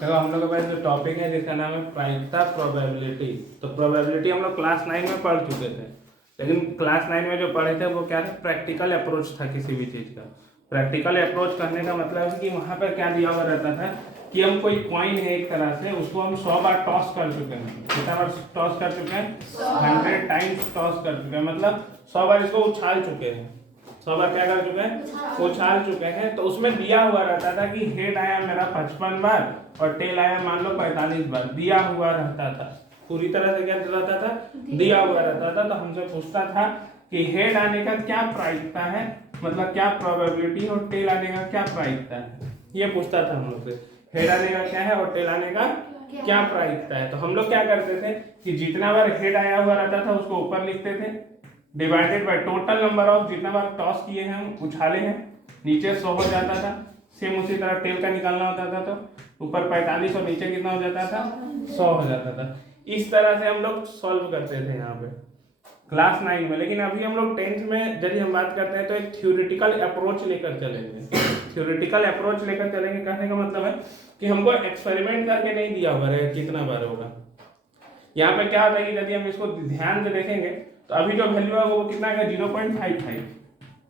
देखो हम लोग के पास जो टॉपिक है जिसका नाम है प्रायिकता प्रोबेबिलिटी। तो प्रोबेबिलिटी हम लोग क्लास 9 में पढ़ चुके थे, लेकिन क्लास 9 में जो पढ़े थे वो क्या था, प्रैक्टिकल अप्रोच था किसी भी चीज़ का। प्रैक्टिकल अप्रोच करने का मतलब है कि वहाँ पर क्या दिया हुआ रहता था कि हम कोई कॉइन है एक तरह से, उसको हम 100 बार टॉस कर चुके हैं। कितना बार टॉस कर चुके हैं? 100 टाइम्स टॉस कर चुके हैं, मतलब 100 बार इसको उछाल चुके हैं। 100 बार क्या कर चुके हैं? उछाल चुके हैं। तो उसमें दिया हुआ रहता था कि हेड आया मेरा 55 बार और टेल आया मान लो 45 बार, दिया हुआ रहता था। पूरी तरह से क्या रहता था? दिया हुआ रहता था। तो हमसे पूछता था कि हेड आने का क्या प्रायिकता है, मतलब क्या प्रोबेबिलिटी, और टेल आने का क्या प्रायिकता है, ये पूछता था हम लोग से। हेड आने का क्या है और टेल आने का क्या प्रायिकता है। तो हम लोग क्या करते थे कि जितना बार हेड आया हुआ रहता था उसको ऊपर लिखते थे, divided by total number of जितना बार टॉस किए हैं हम, उछाले हैं, नीचे 100 हो जाता था। सेम उसी तरह टेल का निकालना होता था तो ऊपर 45 और नीचे कितना हो जाता था? 100 हो जाता था। इस तरह से हम लोग सॉल्व करते थे यहाँ पे क्लास 9 में। लेकिन अभी हम लोग 10th में यदि हम बात करते हैं तो एक थ्योरेटिकल अप्रोच लेकर चलेंगे। थ्योरेटिकल अप्रोच लेकर चलेंगे कहने का मतलब है कि हमको एक्सपेरिमेंट करके नहीं दिया हुआ है कितना बार होगा। यहाँ पे क्या होता है कि यदि हम इसको ध्यान से देखेंगे तो अभी जो वैल्यू है वो कितना है? 0.55।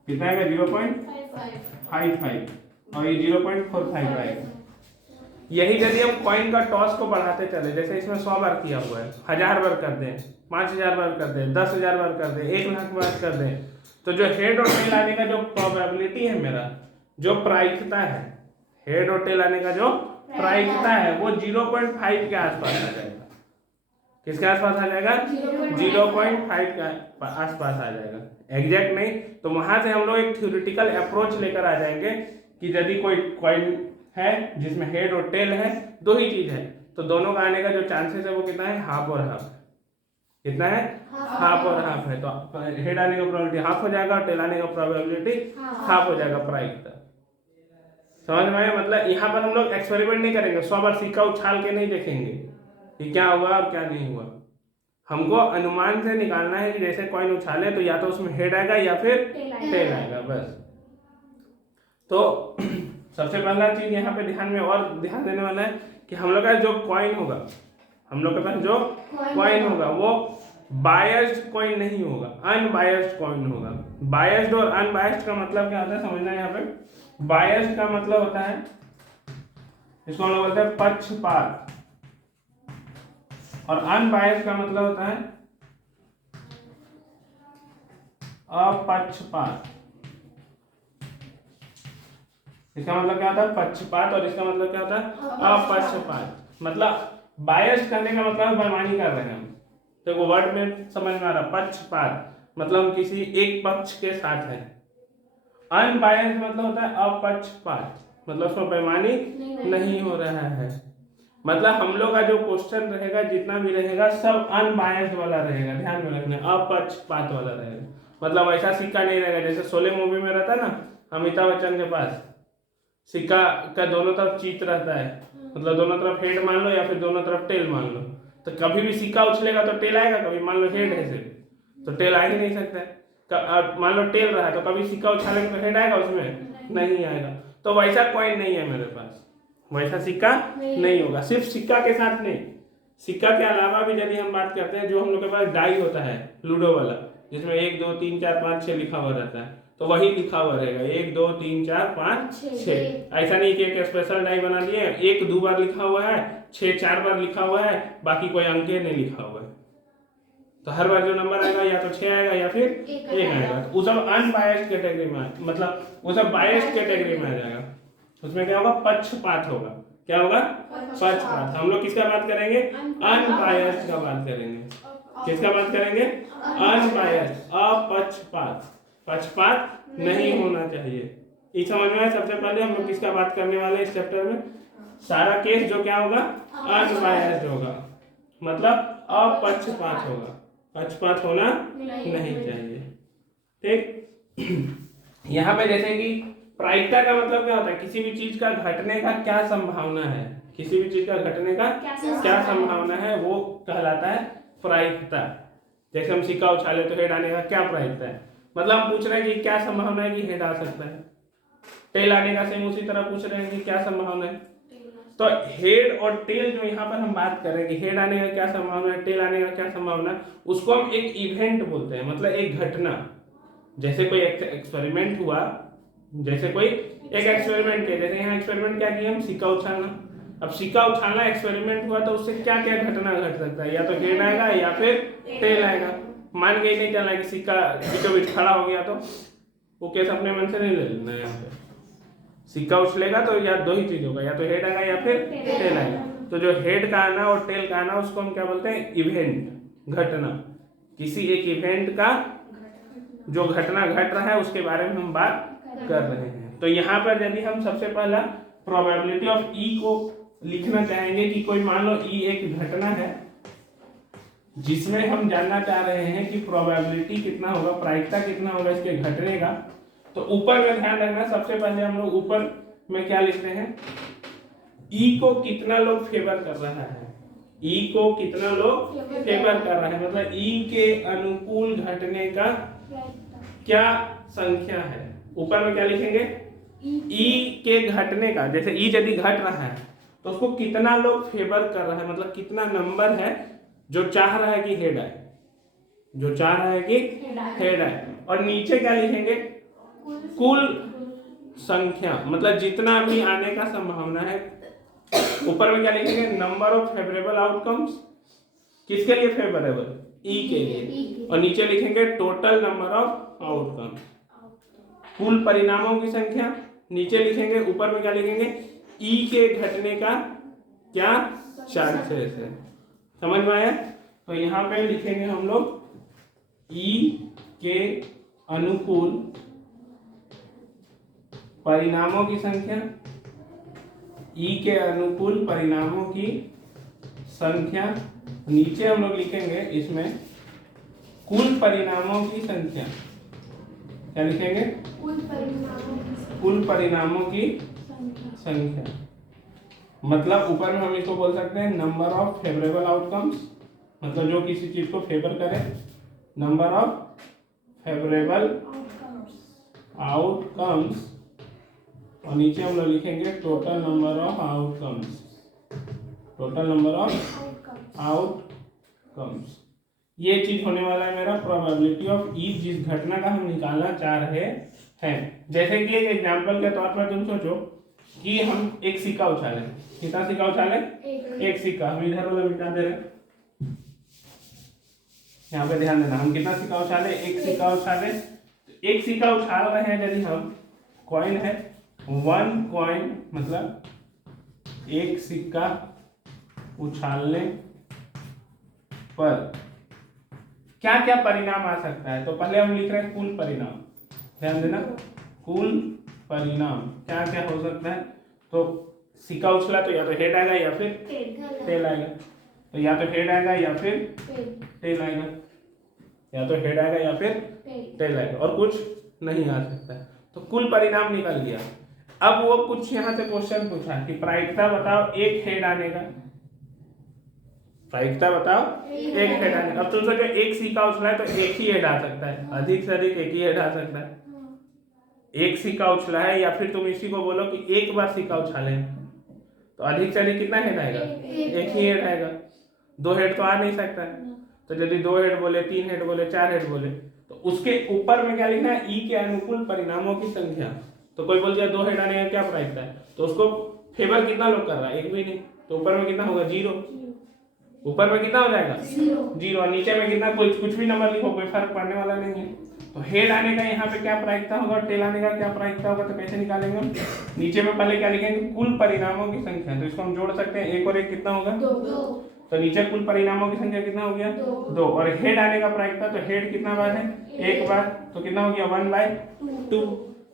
कितना है? 0.55 और ये 0.45 आएगा। यही यदि हम कॉइन का टॉस को बढ़ाते चले, जैसे इसमें 100 बार किया हुआ है, 1000 बार कर दें, 5000 बार कर दें, 10,000 बार कर दें, 1,00,000 बार कर दें, तो जो हेड और टेल आने का जो प्रोबेबिलिटी है, मेरा जो प्रायिकता है, हेड और टेल आने का जो प्रायिकता है वो 0.5 के आसपास आ जाएगा। किसके आसपास आ जाएगा? 0.5 के आसपास आ जाएगा, एग्जैक्ट नहीं। तो वहां से हम लोग एक थ्योरेटिकल अप्रोच लेकर आ जाएंगे कि यदि कोई कॉइन है जिसमें हेड और टेल है, दो ही चीज है, तो दोनों का आने का जो चांसेस है वो कितना है? हाफ और हाफ। कितना है? हाफ और हाफ है। तो हेड आने का प्रोबेबिलिटी हाफ हो जाएगा और टेल आने का प्रोबेबिलिटी हाफ हो जाएगा, प्रायिकता। समझ में आया? मतलब यहाँ पर हम लोग एक्सपेरिमेंट नहीं करेंगे, 100 बार सिक्का उछाल के नहीं देखेंगे कि क्या हुआ और क्या नहीं हुआ। हमको अनुमान से निकालना है कि जैसे कॉइन उछाले तो या तो उसमें हेड आएगा या फिर टेल आएगा, बस। तो सबसे पहला चीज यहाँ पे ध्यान में और ध्यान देने वाला है कि हम लोग का जो कॉइन होगा, हम लोग के पास जो कॉइन होगा वो बायस्ड कॉइन नहीं होगा, अनबायस्ड कॉइन होगा। बायस्ड और अनबायस्ड का मतलब क्या होता है समझना। यहाँ पे बायस्ड का मतलब होता है, इसको हम लोग बोलते हैं पक्षपात, और अनबायस्ड का मतलब होता है अपक्षपात। इसका मतलब क्या होता है? पक्षपात, और इसका मतलब क्या होता है? अपक्षपात। मतलब बायस्ड करने का मतलब बेईमानी कर रहे हैं हम, तो वो वर्ड में समझ में आ रहा। पक्षपात मतलब हम किसी एक पक्ष के साथ हैं। अनबायस्ड मतलब होता है अपक्षपात, मतलब उसमें बेईमानी नहीं हो रहा है। मतलब हम लोग का जो क्वेश्चन रहेगा जितना भी रहेगा सब अनबायस्ड वाला रहेगा, ध्यान में रखना, अपक्षपात वाला रहेगा। मतलब ऐसा सिक्का नहीं रहेगा जैसे शोले मूवी में रहता है ना, अमिताभ बच्चन के पास सिक्का का दोनों तरफ चीत रहता है, मतलब दोनों तरफ हेड मान लो या फिर दोनों तरफ टेल मान लो। तो कभी भी सिक्का उछलेगा तो टेल आएगा, कभी मान लो हेड है सिर्फ तो टेल आ ही नहीं सकता है। मान लो टेल रहा है तो कभी सिक्का उछालेंगे तो हेड आएगा उसमें? नहीं आएगा। तो वैसा कॉइन नहीं है मेरे पास, वैसा सिक्का नहीं होगा। सिर्फ सिक्का के साथ नहीं, सिक्का के अलावा भी यदि हम बात करते हैं, जो हम लोग के पास डाई होता है लूडो वाला, जिसमें 1 2 3 4 5 6 लिखा हुआ रहता है, तो वही लिखा हुआ रहेगा 1 2 3 4 5 6। ऐसा नहीं कि एक स्पेशल डाई बना दिए, 1 2 बार लिखा हुआ है, 6 4 बार लिखा हुआ है, बाकी कोई अंक नहीं लिखा हुआ है। तो हर बार जो नंबर आएगा या तो 6 आएगा या फिर 1 आएगा। तो वो सब अनबायस्ड कैटेगरी में, मतलब वो सब बायस्ड कैटेगरी में आ जाएगा। उसमें क्या होगा? पक्षपात होगा। क्या होगा? पक्षपात। हम लोग किसका बात करेंगे? अनबायस्ड का बात करेंगे। किसका बात करेंगे? अनबायस्ड, अपक्षपात। पक्षपात नहीं होना चाहिए। इस समझ में आया? सबसे पहले हम लोग किसका बात करने वाले हैं इस चैप्टर में? सारा केस जो क्या होगा? अनबायस्ड होगा, मतलब अपक्षपात होगा, पक्षपात होना नहीं चाहिए। ठीक। यहाँ पे जैसे कि प्रायिकता का मतलब क्या होता है? किसी भी चीज का घटने का क्या संभावना है, किसी भी चीज का घटने का क्या संभावना है वो कहलाता है प्रायिकता। जैसे हम सिक्का उछाले तो हेड आने का क्या प्रायिकता है, मतलब हम पूछ रहे हैं कि क्या संभावना है कि हेड आ सकता है। टेल आने का सेम उसी तरह पूछ रहे हैं कि क्या संभावना है। तो हेड और टेल जो यहाँ पर हम बात कर रहे हैं कि हेड आने का क्या संभावना है, टेल आने का क्या संभावना है, उसको हम एक इवेंट बोलते हैं, मतलब एक घटना। जैसे कोई एक्सपेरिमेंट हुआ, जैसे कोई एक एक्सपेरिमेंट किया, जैसे यहाँ एक्सपेरिमेंट क्या किया हम, सिक्का उछालना। अब सिक्का उछालना एक्सपेरिमेंट हुआ तो उससे क्या क्या घटना घट सकता है, या तो हेड आएगा या फिर टेल आएगा। मान के ही नहीं चलना कि सिक्का बीचों बीच खड़ा हो गया तो वो केस अपने मन से नहीं ले लेना। यहाँ पे सिक्का उछलेगा तो या दो ही चीज होगा, या तो हेड आएगा या फिर टेल आएगा। तो जो हेड का आना और टेल का आना उसको हम क्या बोलते हैं, इवेंट, घटना। किसी एक इवेंट का जो घटना घट रहा है उसके बारे में हम बात कर रहे हैं। तो यहाँ पर यदि हम सबसे पहला प्रोबेबिलिटी ऑफ ई को लिखना चाहेंगे कि कोई मान लो ई एक घटना है जिसमें हम जानना चाह रहे हैं कि प्रोबेबिलिटी कितना होगा, प्रायिकता कितना होगा इसके घटने का। तो ऊपर में ध्यान रखना, सबसे पहले हम लोग ऊपर में क्या लिखते हैं, ई को कितना लोग फेवर कर रहा है, ई को कितना लोग फेवर कर रहा है, मतलब ई के अनुकूल घटने का क्या संख्या है। ऊपर में क्या लिखेंगे, ई के घटने का, जैसे ई यदि घट रहा है तो उसको कितना लोग फेवर कर रहा है, मतलब कितना नंबर है जो चाह रहा है कि हेड आए, जो चाह रहा है कि हेड आए। और नीचे क्या लिखेंगे, कुल संख्या, मतलब जितना भी आने का संभावना है। ऊपर में क्या लिखेंगे, नंबर ऑफ फेवरेबल आउटकम्स, किसके लिए फेवरेबल, ई के लिए। और नीचे लिखेंगे टोटल नंबर ऑफ आउटकम, कुल परिणामों की संख्या। नीचे लिखेंगे, ऊपर में क्या लिखेंगे, ई के घटने का क्या चांसेस है। समझ में आया। तो यहाँ पे लिखेंगे हम लोग ई के अनुकूल परिणामों की संख्या, ई के अनुकूल परिणामों की संख्या। नीचे हम लोग लिखेंगे इसमें कुल परिणामों की संख्या। क्या लिखेंगे, कुल परिणामों की संख्या। मतलब ऊपर में हम इसको बोल सकते हैं नंबर ऑफ फेवरेबल आउटकम्स, मतलब जो किसी चीज को फेवर करे, नंबर ऑफ फेवरेबल आउटकम्स। और नीचे हम लोग लिखेंगे total number of outcomes, total number of outcomes. ये चीज होने वाला है मेरा प्रोबेबिलिटी ऑफ ई, जिस घटना का हम निकालना चाह रहे हैं। जैसे कि एक एग्जांपल के तौर पर तुम सोचो कि हम एक सिक्का उछालें। कितना सिक्का उछालें, एक सिक्का। हम इधर वाला मिटा दे रहे हैं, यहाँ पे ध्यान देना, हम कितना सिक्का उछाले, एक सिक्का उछाले। एक सिक्का उछाल रहे हैं यदि हम, कॉइन है, 1 कॉइन, मतलब एक सिक्का उछालने पर क्या क्या परिणाम आ सकता है। तो पहले हम लिख रहे हैं कुल परिणाम, ध्यान देना, कुल परिणाम क्या क्या हो सकता है। तो सिक्का उछला तो या तो हेड आएगा या फिर टेल आएगा, तो या तो हेड आएगा या फिर टेल आएगा, या तो हेड आएगा या फिर टेल आएगा, और कुछ नहीं आ सकता है। तो कुल परिणाम निकल गया। अब वो कुछ यहाँ से क्वेश्चन पूछा कि प्रायिकता बताओ एक हेड आने का, प्रायिकता बताओ एक हेड आने का। अब तुम सोचो एक सिक्का उछला है तो एक ही हेड आ सकता है, अधिक से अधिक एक ही हेड आ सकता है। एक सिक्का उछला है, या फिर तुम इसी को बोलो कि एक बार सिक्का उछाले तो अधिक से अधिक कितना हेड आएगा, एक ही हेड आएगा। 2 हेड तो आ नहीं सकता है। तो यदि 2 हेड बोले, 3 हेड बोले, 4 हेड बोले, तो उसके ऊपर में क्या लिखना है, ई के अनुकूल परिणामों की संख्या। तो कोई बोल दिया 2 हेड आने का क्या प्रायिकता है, तो उसको फेवर कितना लोग कर रहा है, एक भी नहीं, तो ऊपर में कितना होगा, 0। ऊपर में कितना हो जाएगा, 0। और नीचे में कितना, कुछ भी नंबर लिखो, कोई फर्क पड़ने वाला नहीं है। तो हेड आने का यहाँ पे क्या प्रायिकता होगा, टेल आने का क्या प्रायिकता होगा, तो कैसे निकालेंगे हम। नीचे में पहले क्या लिखेंगे, कुल परिणामों की संख्या। तो इसको हम जोड़ सकते हैं, 1 और 1 कितना होगा, 2। तो नीचे कुल परिणामों की संख्या कितना हो गया, 2। और हेड आने का प्रायिकता, तो हेड कितना बार है, 1 बार, तो कितना हो गया, 1/2।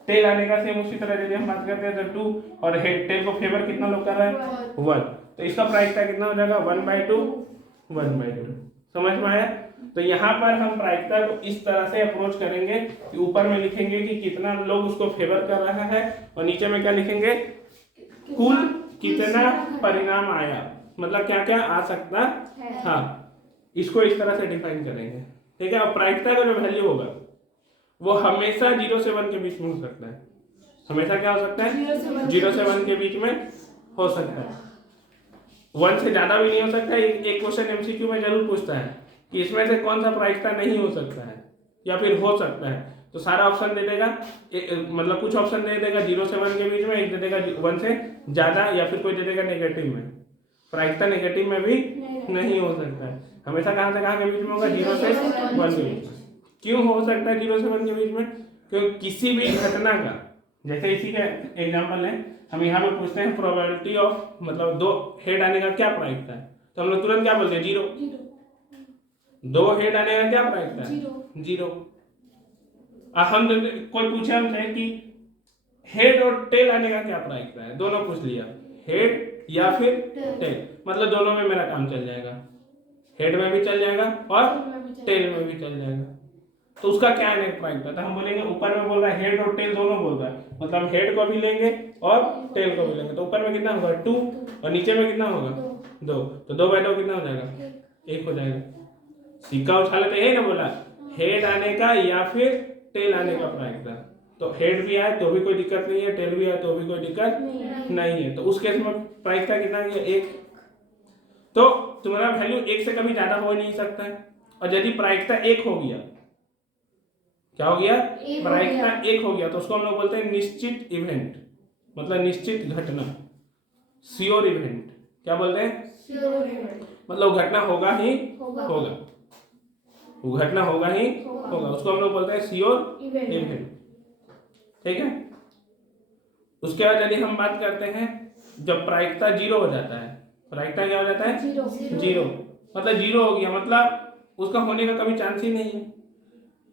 टेल आने का सेम उसी तरह यदि हम बात करते हैं तो 2, और हेड टेल को फेवर कितना लोग कर रहा है, 1। तो इसका प्रायिकता कितना हो जाएगा, 1/2, 1/2। समझ में आया। तो यहाँ पर हम प्रायिकता को इस तरह से अप्रोच करेंगे कि ऊपर में लिखेंगे कि कितना लोग उसको फेवर कर रहा है, और नीचे में क्या लिखेंगे, कुल कितना परिणाम आया, मतलब क्या क्या आ सकता है। हाँ, इसको इस तरह से डिफाइन करेंगे, ठीक है। और प्रायिकता का जो वैल्यू होगा वो हमेशा 0 से 1 के बीच में हो सकता है। हमेशा क्या हो सकता है, 0 से 1 के बीच में हो सकता है। 1 से ज्यादा भी नहीं हो सकता। एक क्वेश्चन एमसीक्यू में जरूर पूछता है कि इसमें से कौन सा प्रायिकता नहीं हो सकता है या फिर हो सकता है, तो सारा ऑप्शन दे देगा। मतलब कुछ ऑप्शन दे देगा 0 से 1 के बीच में, एक दे देगा 1 से ज्यादा, या फिर कोई दे देगा नेगेटिव में। प्रायिकता नेगेटिव में भी नहीं हो सकता है, हमेशा कहाँ से कहाँ के बीच में होगा, 0 से 1 के बीच। क्यों हो सकता है 0 से 1 के बीच में? क्योंकि किसी भी घटना का, जैसे इसी का एग्जाम्पल है, हम यहाँ पे पूछते हैं प्रोबेबिलिटी ऑफ, मतलब 2 हेड आने का क्या प्रायिकता है, तो हम लोग तुरंत क्या बोलते हैं, 0। 2 हेड आने का क्या प्रायिकता है, 0। हम कोई पूछे हमसे कि हेड और टेल आने का क्या प्रायिकता है, दोनों पूछ लिया, हेड या फिर टेल, मतलब दोनों में मेरा काम चल जाएगा, हेड में भी चल जाएगा और टेल में भी चल जाएगा। तो उसका क्या है प्रायिकता, तो हम बोलेंगे ऊपर में बोल रहा है हेड और टेल दोनों बोल रहा है, मतलब हेड को भी लेंगे और टेल को भी लेंगे, तो ऊपर में कितना होगा 2 और नीचे में कितना होगा 2, तो 2/2 कितना हो जाएगा, 1 हो जाएगा। सिक्का उछाले तो यही ना बोला, हेड आने का या फिर टेल आने का प्रायिकता, तो हेड भी आए तो भी कोई दिक्कत नहीं है, टेल भी आए तो भी कोई दिक्कत नहीं है, तो उस केस में प्रायिकता कितना है, 1। तो तुम्हारा वैल्यू 1 से कभी ज्यादा हो नहीं सकता है। और यदि प्रायिकता 1 हो गया, क्या हो गया, प्रायिकता 1 हो गया, तो उसको हम लोग बोलते हैं निश्चित इवेंट, मतलब निश्चित घटना, श्योर इवेंट। क्या बोलते हैं, श्योर इवेंट, मतलब घटना होगा ही होगा, वो घटना होगा ही होगा, उसको हम लोग बोलते हैं श्योर इवेंट। ठीक है। उसके बाद यदि हम बात करते हैं जब प्रायिकता 0 हो जाता है, प्रायिकता क्या हो जाता है, 0, मतलब 0 हो गया, मतलब उसका होने का कभी चांस ही नहीं है।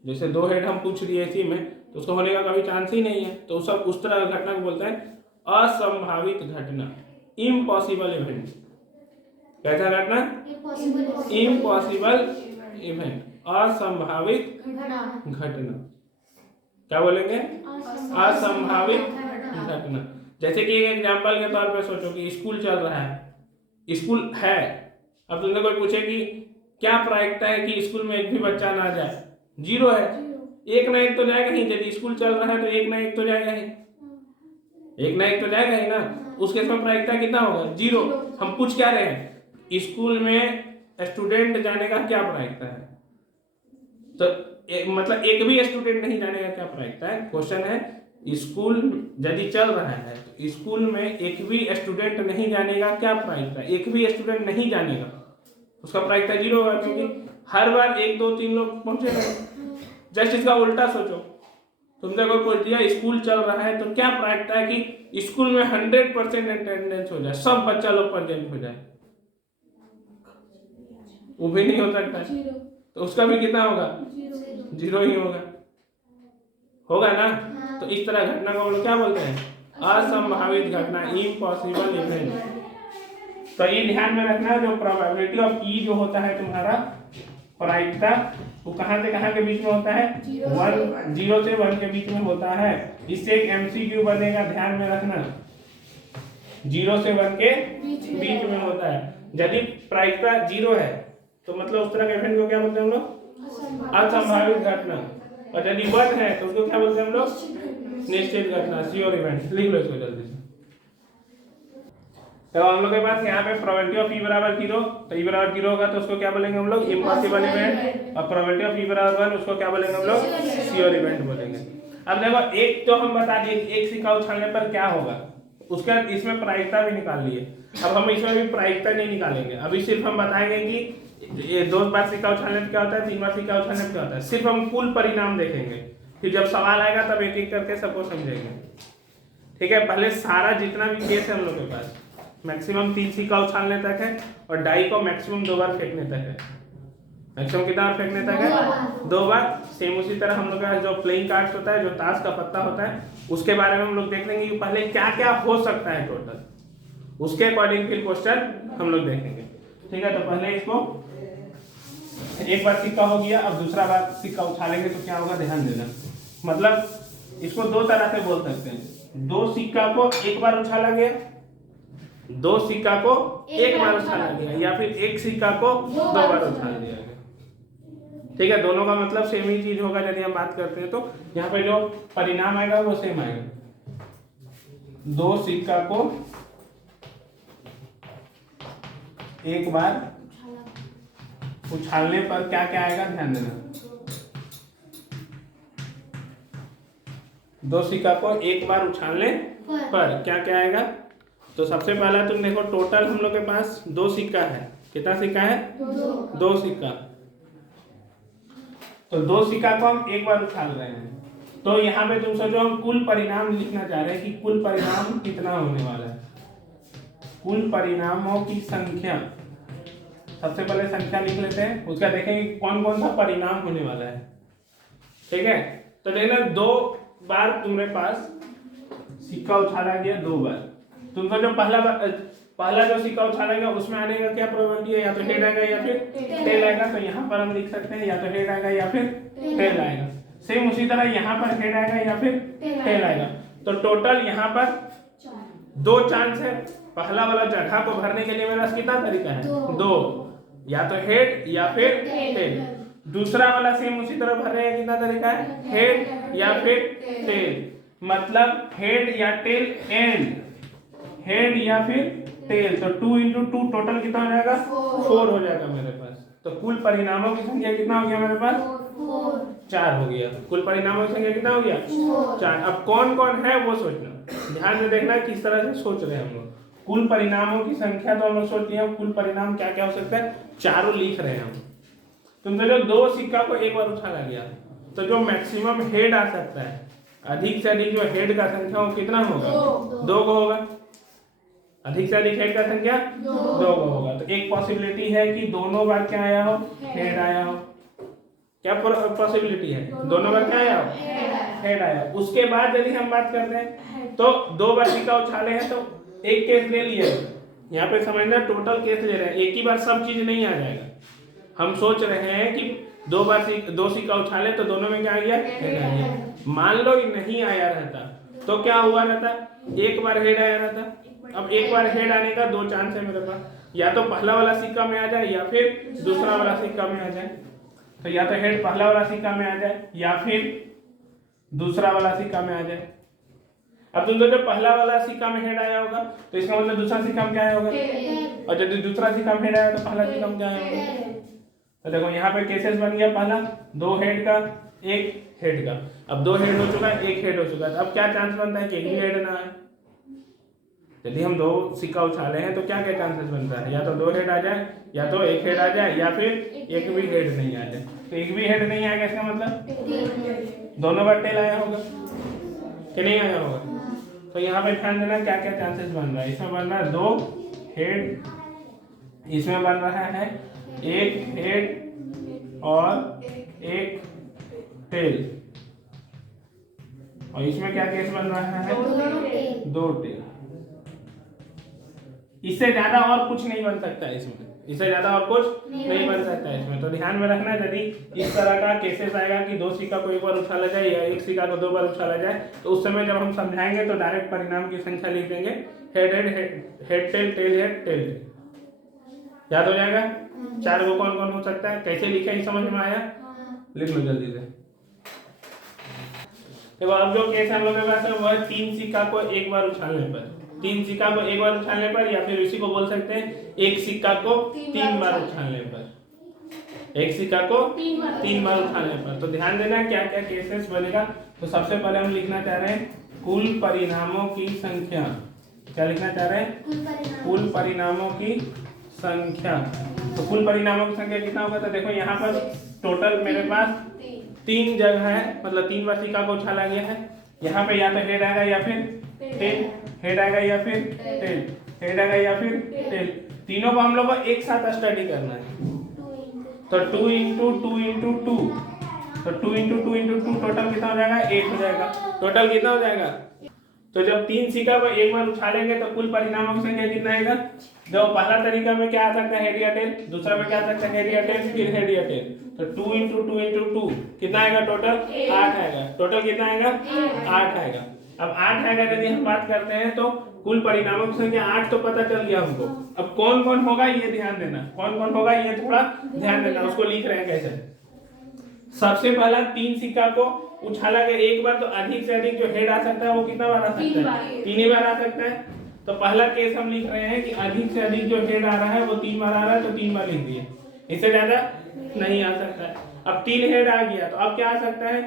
जैसे 2 हेड हम पूछ लिए इसी में, तो उसका होने का कभी चांस ही नहीं है, तो सब उस तरह की घटना को बोलते हैं असंभावित घटना, इम्पॉसिबल इवेंट। कैसा घटना, इम्पॉसिबल इवेंट, असंभावित घटना। क्या बोलेंगे, असंभावित घटना। जैसे कि एक एग्जांपल के तौर पे सोचो कि स्कूल चल रहा है, स्कूल है, अब तुमने कोई पूछे कि क्या प्रायिकता है कि स्कूल में एक भी बच्चा ना जाए, 0 है, एक ना एक तो जाएगा ही, यदि स्कूल चल रहा है तो एक ना एक तो जाएगा ही, एक ना एक तो जाएगा ही ना। उसके समय प्रायिकता कितना होगा, 0। हम पूछ क्या रहे हैं, स्कूल में स्टूडेंट जाने का क्या प्रायिकता है, तो मतलब एक भी स्टूडेंट नहीं जाने का क्या प्रायिकता है। क्वेश्चन है स्कूल यदि चल रहा है तो स्कूल में एक भी स्टूडेंट नहीं जाने का क्या प्रायिकता है, एक भी स्टूडेंट नहीं जानेगा, उसका प्रायिकता 0 होगा, क्योंकि हर बार 1 2 3 लोग पहुंचे रहे। जस्ट इसका उल्टा सोचो, तुमने कोई पूछ दिया स्कूल चल रहा है तो क्या प्रायिकता है कि स्कूल में 100% अटेंडेंस हो जाए, सब बच्चा लोग प्रेजेंट हो जाए, वो भी नहीं हो सकता, तो उसका भी कितना होगा, 0 ही होगा ना। तो इस तरह घटना को हम लोग क्या बोलते हैं, असंभावित घटना, इम्पॉसिबल इवेंट। तो ये ध्यान में रखना, जो प्रोबेबिलिटी ऑफ ई जो होता है तुम्हारा प्रायिकता, वो कहाँ से कहाँ के बीच में होता है, 0 से 1 के बीच में होता है। इससे एक एमसीक्यू बनेगा, ध्यान में रखना, 0 से 1 के बीच में होता है। यदि प्रायिकता 0 है तो मतलब उस तरह के इवेंट को क्या बोलते हैं हम लोग, असंभावित घटना, और यदि 1 है तो उसको क्या बोलते हैं हम लोग, निश्चित घटना, श्योर इवेंट। लिख लो इसको जल्दी से। तो हम लोग के पास यहाँ पे प्रोबेबिलिटी ऑफ ई बराबर 0, तो ई बराबर 0 होगा तो उसको क्या बोलेंगे हम लोग, इम्पॉसिबल इवेंट, और प्रोबेबिलिटी ऑफ ई बराबर 1 उसको क्या बोलेंगे हम लोग, श्योर इवेंट बोलेंगे। अब देखो एक तो हम बता दिए एक सिक्का उछालने पर क्या होगा, उसका इसमें प्रायिकता भी निकाल लिए। अब हम इसमें भी प्रायिकता नहीं निकालेंगे, अभी सिर्फ हम बताएंगे कि ये 2 बार सिक्का उछालने पर क्या होता है, 3 बार सिक्का उछालने पर क्या होता है, सिर्फ हम कुल परिणाम देखेंगे, फिर जब सवाल आएगा तब एक एक करके सबको समझेंगे। ठीक है, पहले सारा जितना भी केस है हम लोग के पास मैक्सिमम 3 सिक्का उछालने तक है, और डाई को मैक्सिमम 2 बार फेंकने तक है। मैक्सिमम कितना बार फेंकने तक है, 2 बार। सेम उसी तरह हम लोग का जो प्लेइंग कार्ड्स होता है, जो ताश का पत्ता होता है, उसके बारे में हम लोग देख लेंगे कि पहले क्या क्या हो सकता है टोटल, उसके अकॉर्डिंग फिर क्वेश्चन हम लोग देखेंगे। ठीक है, तो पहले इसको एक बार सिक्का हो गया, अब दूसरा बार सिक्का उछालेंगे तो क्या होगा, ध्यान देना। मतलब इसको 2 तरह से बोल सकते हैं, 2 सिक्का को एक बार उछाला गया, 2 सिक्का को एक बार उछाला गया, या फिर एक सिक्का को 2 बार उछाल दिया गया। ठीक है, दोनों का मतलब सेम ही चीज होगा। यदि हम बात करते हैं तो यहाँ पे जो परिणाम आएगा वो सेम आएगा, 2 सिक्का को एक बार उछालने पर क्या क्या आएगा, ध्यान देना। दो सिक्का को एक बार उछालने पर क्या क्या आएगा। तो सबसे पहला तुम देखो, टोटल हम लोग के पास दो सिक्का है। कितना सिक्का है, दो सिक्का। तो दो सिक्का को हम एक बार उछाल रहे हैं। तो यहाँ पे तुम सोचो, हम कुल परिणाम लिखना चाह रहे हैं कि कुल परिणाम कितना होने वाला है। कुल परिणामों की संख्या, सबसे पहले संख्या लिख लेते हैं, उसका देखेंगे कौन कौन सा परिणाम होने वाला है। ठीक है, तो देखना दो बार तुम्हारे पास सिक्का उछाला गया, दो बार। तुम सोचो पहला जो सिक्का उछाला गया उसमें आने का क्या प्रोबेबिलिटी है, या तो हेड आएगा या फिर टेल आएगा। तो यहाँ पर हम लिख सकते हैं या तो हेड आएगा या फिर टेल आएगा। सेम उसी तरह यहाँ पर हेड आएगा या फिर टेल आएगा। तो टोटल यहाँ पर दो चांस है। पहला वाला जगह को भरने के लिए मेरे पास कितना तरीका है, दो, या तो हेड या फिर टेल। दूसरा वाला सेम उसी तरह भरने का कितना तरीका है, हेड या फिर टेल। मतलब हेड या टेल एंड हेड या फिर टेल। तो 2 × 2 टोटल कितना हो जाएगा, 4 हो जाएगा मेरे पास। तो कुल परिणामों की संख्या कितना हो गया मेरे पास, 4 हो गया। कुल परिणामों की संख्या कितना हो गया, 4। अब कौन कौन है वो सोचना, ध्यान से देखना किस तरह से सोच रहे हैं हम लोग। कुल परिणामों की संख्या तो हम लोग सोच लिया, कुल परिणाम क्या क्या हो सकता है, चारों लिख रहे हैं हम। तुम तो जो दो सिक्का को एक बार उछाला गया, तो जो मैक्सिमम हेड आ सकता है, अधिक से अधिक जो हेड का संख्या वो कितना होगा, 2 को होगा। अधिक से अधिक हेड का संख्या 2 को होगा। तो एक पॉसिबिलिटी है कि दोनों बार क्या आया हो, हेड आया हो। क्या पॉसिबिलिटी है, दोनों बार क्या आया हो, हेड आया। उसके बाद यदि हम बात करते हैं तो दो बार सिक्का उछाले हैं तो एक केस ले लिया, यहाँ पे समझना टोटल केस ले रहे हैं, एक ही बार सब चीज नहीं आ जाएगा। हम सोच रहे हैं कि दो सिक्का उछाले तो दोनों में क्या आ गया, हेड आ गया। मान लो नहीं आया रहता तो क्या हुआ रहता, एक बार हेड आया रहता। अब एक बार हेड आने का दो चांस है मेरे पास, या तो पहला वाला सिक्का में आ जाए या फिर दूसरा वाला सिक्का में आ जाए। तो या तो हेड पहला वाला सिक्का में आ जाए या फिर दूसरा वाला सिक्का में आ जाए। अब तुम जो पहला वाला सिक्का में हेड आया होगा तो इसका मतलब दूसरा सिक्का में क्या आया होगा, और यदि दूसरा सिक्का में हेड आया तो पहला सिक्का में क्या आया होगा। तो देखो यहाँ पे केसेस बन गया, पहला 2 हेड का, 1 हेड का। अब 2 हेड हो चुका है, 1 हेड हो चुका है। अब क्या चांस बनता है कि एक भी हेड ना आए। यदि हम 2 सिक्का उछाले हैं तो क्या क्या चांसेस बनता है, या तो 2 हेड आ जाए, या तो 1 हेड आ जाए, या फिर एक भी हेड नहीं आ जाए। तो एक भी हेड नहीं आएगा, इसका मतलब दोनों बार टेल आया होगा कि नहीं आया होगा। तो यहाँ पे ध्यान देना क्या क्या चांसेस बन रहा है। इसमें बन रहा है 2 हेड, इसमें बन रहा है 1 हेड और 1 टेल, और इसमें क्या केस बन रहा है, 2 टेल। इससे ज्यादा और कुछ नहीं बन सकता है इसमें, इससे ज्यादा और कुछ नहीं बन सकता है इसमें। तो ध्यान में रखना, यदि इस तरह का केसेस आएगा कि 2 सिक्का को एक बार उछाला जाए या 1 सिक्का को 2 बार उछाला जाए, तो उस समय जब हम समझाएंगे तो डायरेक्ट परिणाम की संख्या लिख देंगे, head head head tail tail head tail. याद हो जाएगा 4 को कौन कौन हो सकता है, कैसे लिखे ही समझ में आया, लिख लो जल्दी से। देखो अब जो केस हम लोग के पास है वो है 3 सिक्का को एक बार उछालने पर। 3 सिक्का को एक बार उछालने पर, या फिर इसी को बोल सकते हैं 1 सिक्का को 3 बार उछालने पर। 1 सिक्का को 3 बार उछालने पर। तो ध्यान देना क्या क्या केसेस बनेगा। तो सबसे पहले हम लिखना चाह रहे हैं कुल परिणामों की संख्या। क्या लिखना चाह रहे हैं, कुल परिणामों की संख्या। तो कुल परिणामों की संख्या कितना होगा, तो देखो यहाँ पर टोटल मेरे पास 3 जगह है, मतलब 3 बार सिक्का को उछाला गया है। यहाँ पे या तो हेड आएगा या फिर टेल, हेड आएगा या फिर टेल, हेड आएगा या फिर टेल। तीनों को हम लोग को एक साथ स्टडी करना है। तो 2 × 2 × 2, तो 2 × 2 × 2 टोटल कितना हो जाएगा, 8 हो जाएगा। टोटल कितना हो जाएगा, तो जब 3 सिक्का को एक बार उछालेंगे तो कुल परिणामों की संख्या कितना आएगा। जो पहला तरीका में क्या आ सकता है, हेड या टेल, दूसरा में क्या आ सकता है, हेड या टेल, फिर हेड या टेल। तो 2 × 2 × 2 कितना आएगा, टोटल 8 आएगा। टोटल कितना आएगा, 8 आएगा। अब 8 आएगा, यदि हम बात करते हैं तो कुल परिणामों की संख्या 8 तो पता चल गया हमको। अब कौन कौन होगा ये ध्यान देना, कौन कौन होगा ये थोड़ा ध्यान देना। उसको लिख रहे हैं कैसे। सबसे पहला 3 सिक्का को उछाला गया एक बार, तो अधिक से अधिक जो हेड आ सकता है वो कितना बार आ सकता है, 3 ही बार आ सकता है। तो पहला केस हम लिख रहे हैं कि अधिक से अधिक जो हेड आ रहा है वो 3 बार आ रहा है, तो 3 बार लिख दिए, इससे ज्यादा नहीं आ सकता है। अब 3 हेड आ गया तो अब क्या आ सकता है,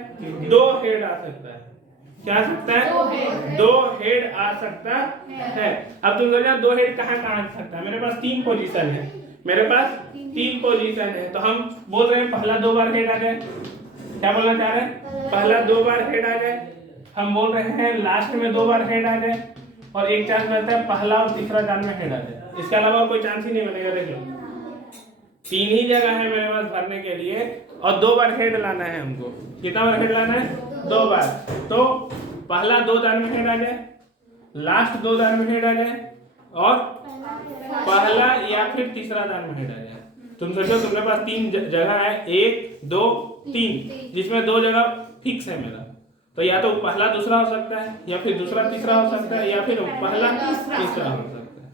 2 हेड आ सकता है। क्या आ सकता है, 2 हेड आ सकता है। अब तुम सोचो 2 हेड कहाँ कहाँ आ सकता है, मेरे पास 3 पोजीशन है, मेरे पास 3 पोजीशन है, तो हम बोल रहे हैं पहला 2 बार हेड आ जाए। क्या बोलना चाह रहे हैं, पहला 2 बार हेड आ जाए। हम बोल रहे हैं लास्ट में 2 बार हेड आ जाए, और एक चांस बनता है पहला और तीसरा दान में हेड आ जाए। इसके अलावा और कोई चांस ही नहीं बनेगा। देख लो 3 ही जगह है मेरे पास भरने के लिए, और 2 बार हेड लाना है हमको। कितना बार हेड लाना है, 2 बार। तो पहला 2 दान में हेड आ जाए, लास्ट 2 दान में हेड आ जाए, और पहला या फिर तीसरा दान में हेड आ जाए। तुम सोचो तुम्हारे पास 3 जगह है, 1 2 3, जिसमें 2 जगह फिक्स है मेरा, तो या तो पहला दूसरा हो सकता है, या फिर दूसरा तीसरा हो सकता है, या फिर पहला तीसरा हो सकता है।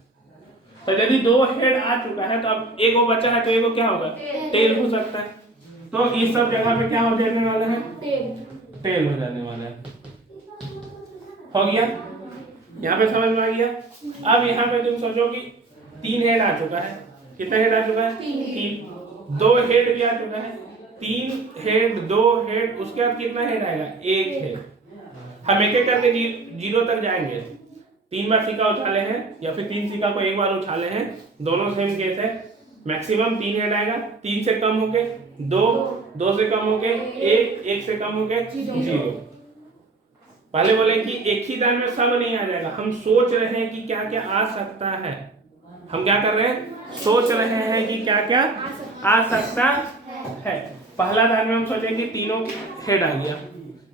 तो यदि 2 हेड आ चुका है तो अब एक वो बचा है, तो एक वो क्या होगा, टेल हो सकता है। तो इस सब जगह पे क्या हो जाने वाला है, टेल हो जाने वाला है। हो गया, यहाँ पे समझ में आ गया। अब यहाँ पे तुम सोचो कि 3 हेड आ चुका है। कितना हेड आ चुका है, 3। 2 हेड भी आ चुका है, 3 हेड 2 हेड, उसके बाद कितना हेड आएगा, 1 हेड। हम एक एक करके 0 तक जाएंगे। 3 बार सिक्का उछाले हैं, या फिर 3 सिक्का को एक बार उछाले हैं, दोनों सेम केस है। मैक्सिमम 3 हेड आएगा, 3 से कम होके 2, 2 से कम होके 1, 1 से कम होके 0। पहले बोले कि एक ही दान में सब नहीं आ जाएगा, हम सोच रहे हैं कि क्या क्या आ सकता है। हम क्या कर रहे हैं, सोच रहे हैं कि क्या क्या आ सकता है। पहला दान में हम सोचे कि तीनों हेड आ गया।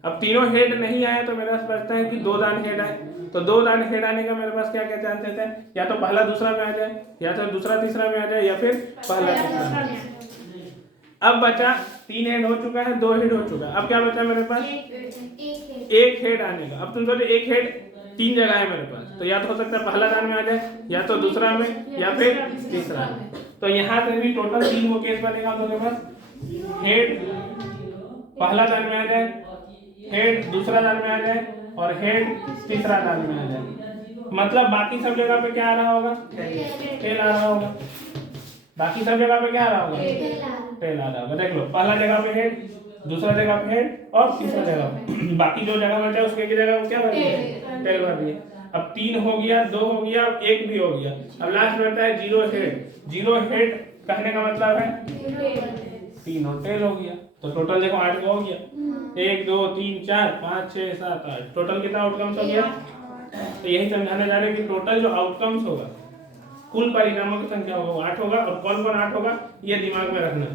अब तीनों हेड नहीं आए तो मेरे पास बचता है कि 2 दान हेड आए। तो 2 दान हेड आने का मेरे पास क्या क्या चांसेस है, या तो पहला दूसरा में आ जाए, या तो दूसरा तीसरा में आ जाए, या फिर पहला तीसरा में। अब बचा 3 हेड हो चुका है, 2 हेड हो चुका है, अब क्या बचा मेरे पास, 1 हेड आने का। अब तुम सोचो 1 हेड 3 जगह है मेरे पास, तो या तो हो सकता है पहला दान में आ जाए, या तो दूसरा में, या फिर तीसरा में। तो यहाँ से भी टोटल 3 वो केस बनेगा मेरे पास, हेड पहला दान में आ जाए, हेड दूसरा दान में आ जाए, और हेड तीसरा दान में आ जाए। मतलब बाकी सब जगह पे क्या आ रहा होगा, टेल आ रहा होगा। बाकी सब जगह पे क्या आ रहा होगा, टेल आ रहा होगा। देख लो पहला जगह पे हेड, दूसरा जगह पे हेड, और तीसरा जगह पे बाकी जो जगह बचा उसके की जगह क्या भर दिया, टेल भर दिया। अब 3 हो गया, 2 हो गया, 1 भी हो गया। अब लास्ट में आता है 0 हेड। 0 हेड कहने का मतलब है 3 और टेल हो गया। तो टोटल देखो 8 हो गया, 1 2 3 4 5 6 7 8, टोटल कितना आउटकम्स हो गया। तो यही समझाने जा रहे हैं कि टोटल जो आउटकम्स होगा, कुल परिणामों की संख्या होगा वो 8 होगा। और कौन कौन 8 होगा ये दिमाग में रखना,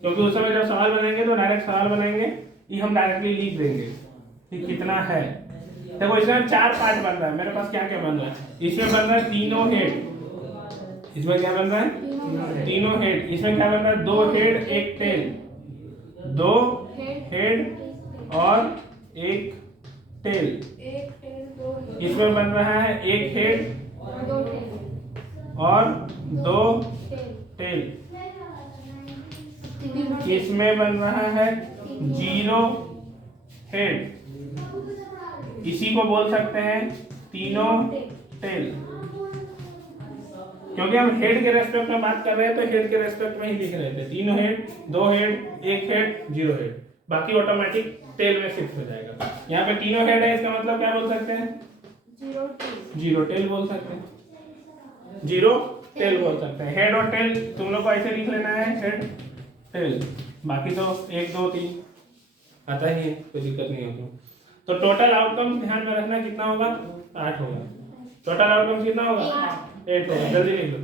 क्योंकि उस समय जब सवाल बनाएंगे तो डायरेक्ट सवाल बनाएंगे, ये हम डायरेक्टली लिख देंगे कि कितना है। देखो इसमें 4 पार्ट बन रहा है, मेरे पास क्या क्या बन रहा है, इसमें बन रहा है तीनों हेड, इसमें क्या बन रहा है तीनों हेड, इसमें क्या बन रहा है 2 हेड 1 टेल, 2 हेड और 1 टेल। इसमें बन रहा है 1 हेड और 2 टेल। इसमें बन रहा है 0 हेड, इसी को बोल सकते हैं तीनों टेल। क्योंकि हम हेड के रेस्पेक्ट में बात कर रहे हैं तो हेड के रेस्पेक्ट में ही लिख रहे थे। तीनों हेड, 2 हेड, 1 हेड, 0 हेड, बाकी ऑटोमेटिक टेल में शिफ्ट हो जाएगा। यहाँ पे तीनों हेड है, इसका मतलब क्या बोल सकते हैं, 0 टेल बोल सकते हैं, 0 टेल बोल सकते हैं। हेड और टेल तुम लोग को ऐसे लिख लेना है, हेड टेल, बाकी तो 1 2 3 आता ही है, कोई दिक्कत नहीं होती। तो टोटल आउटकम ध्यान में रखना कितना होगा, 8 होगा। टोटल आउटकम कितना होगा, 8 होगा। जल्दी लिख लो।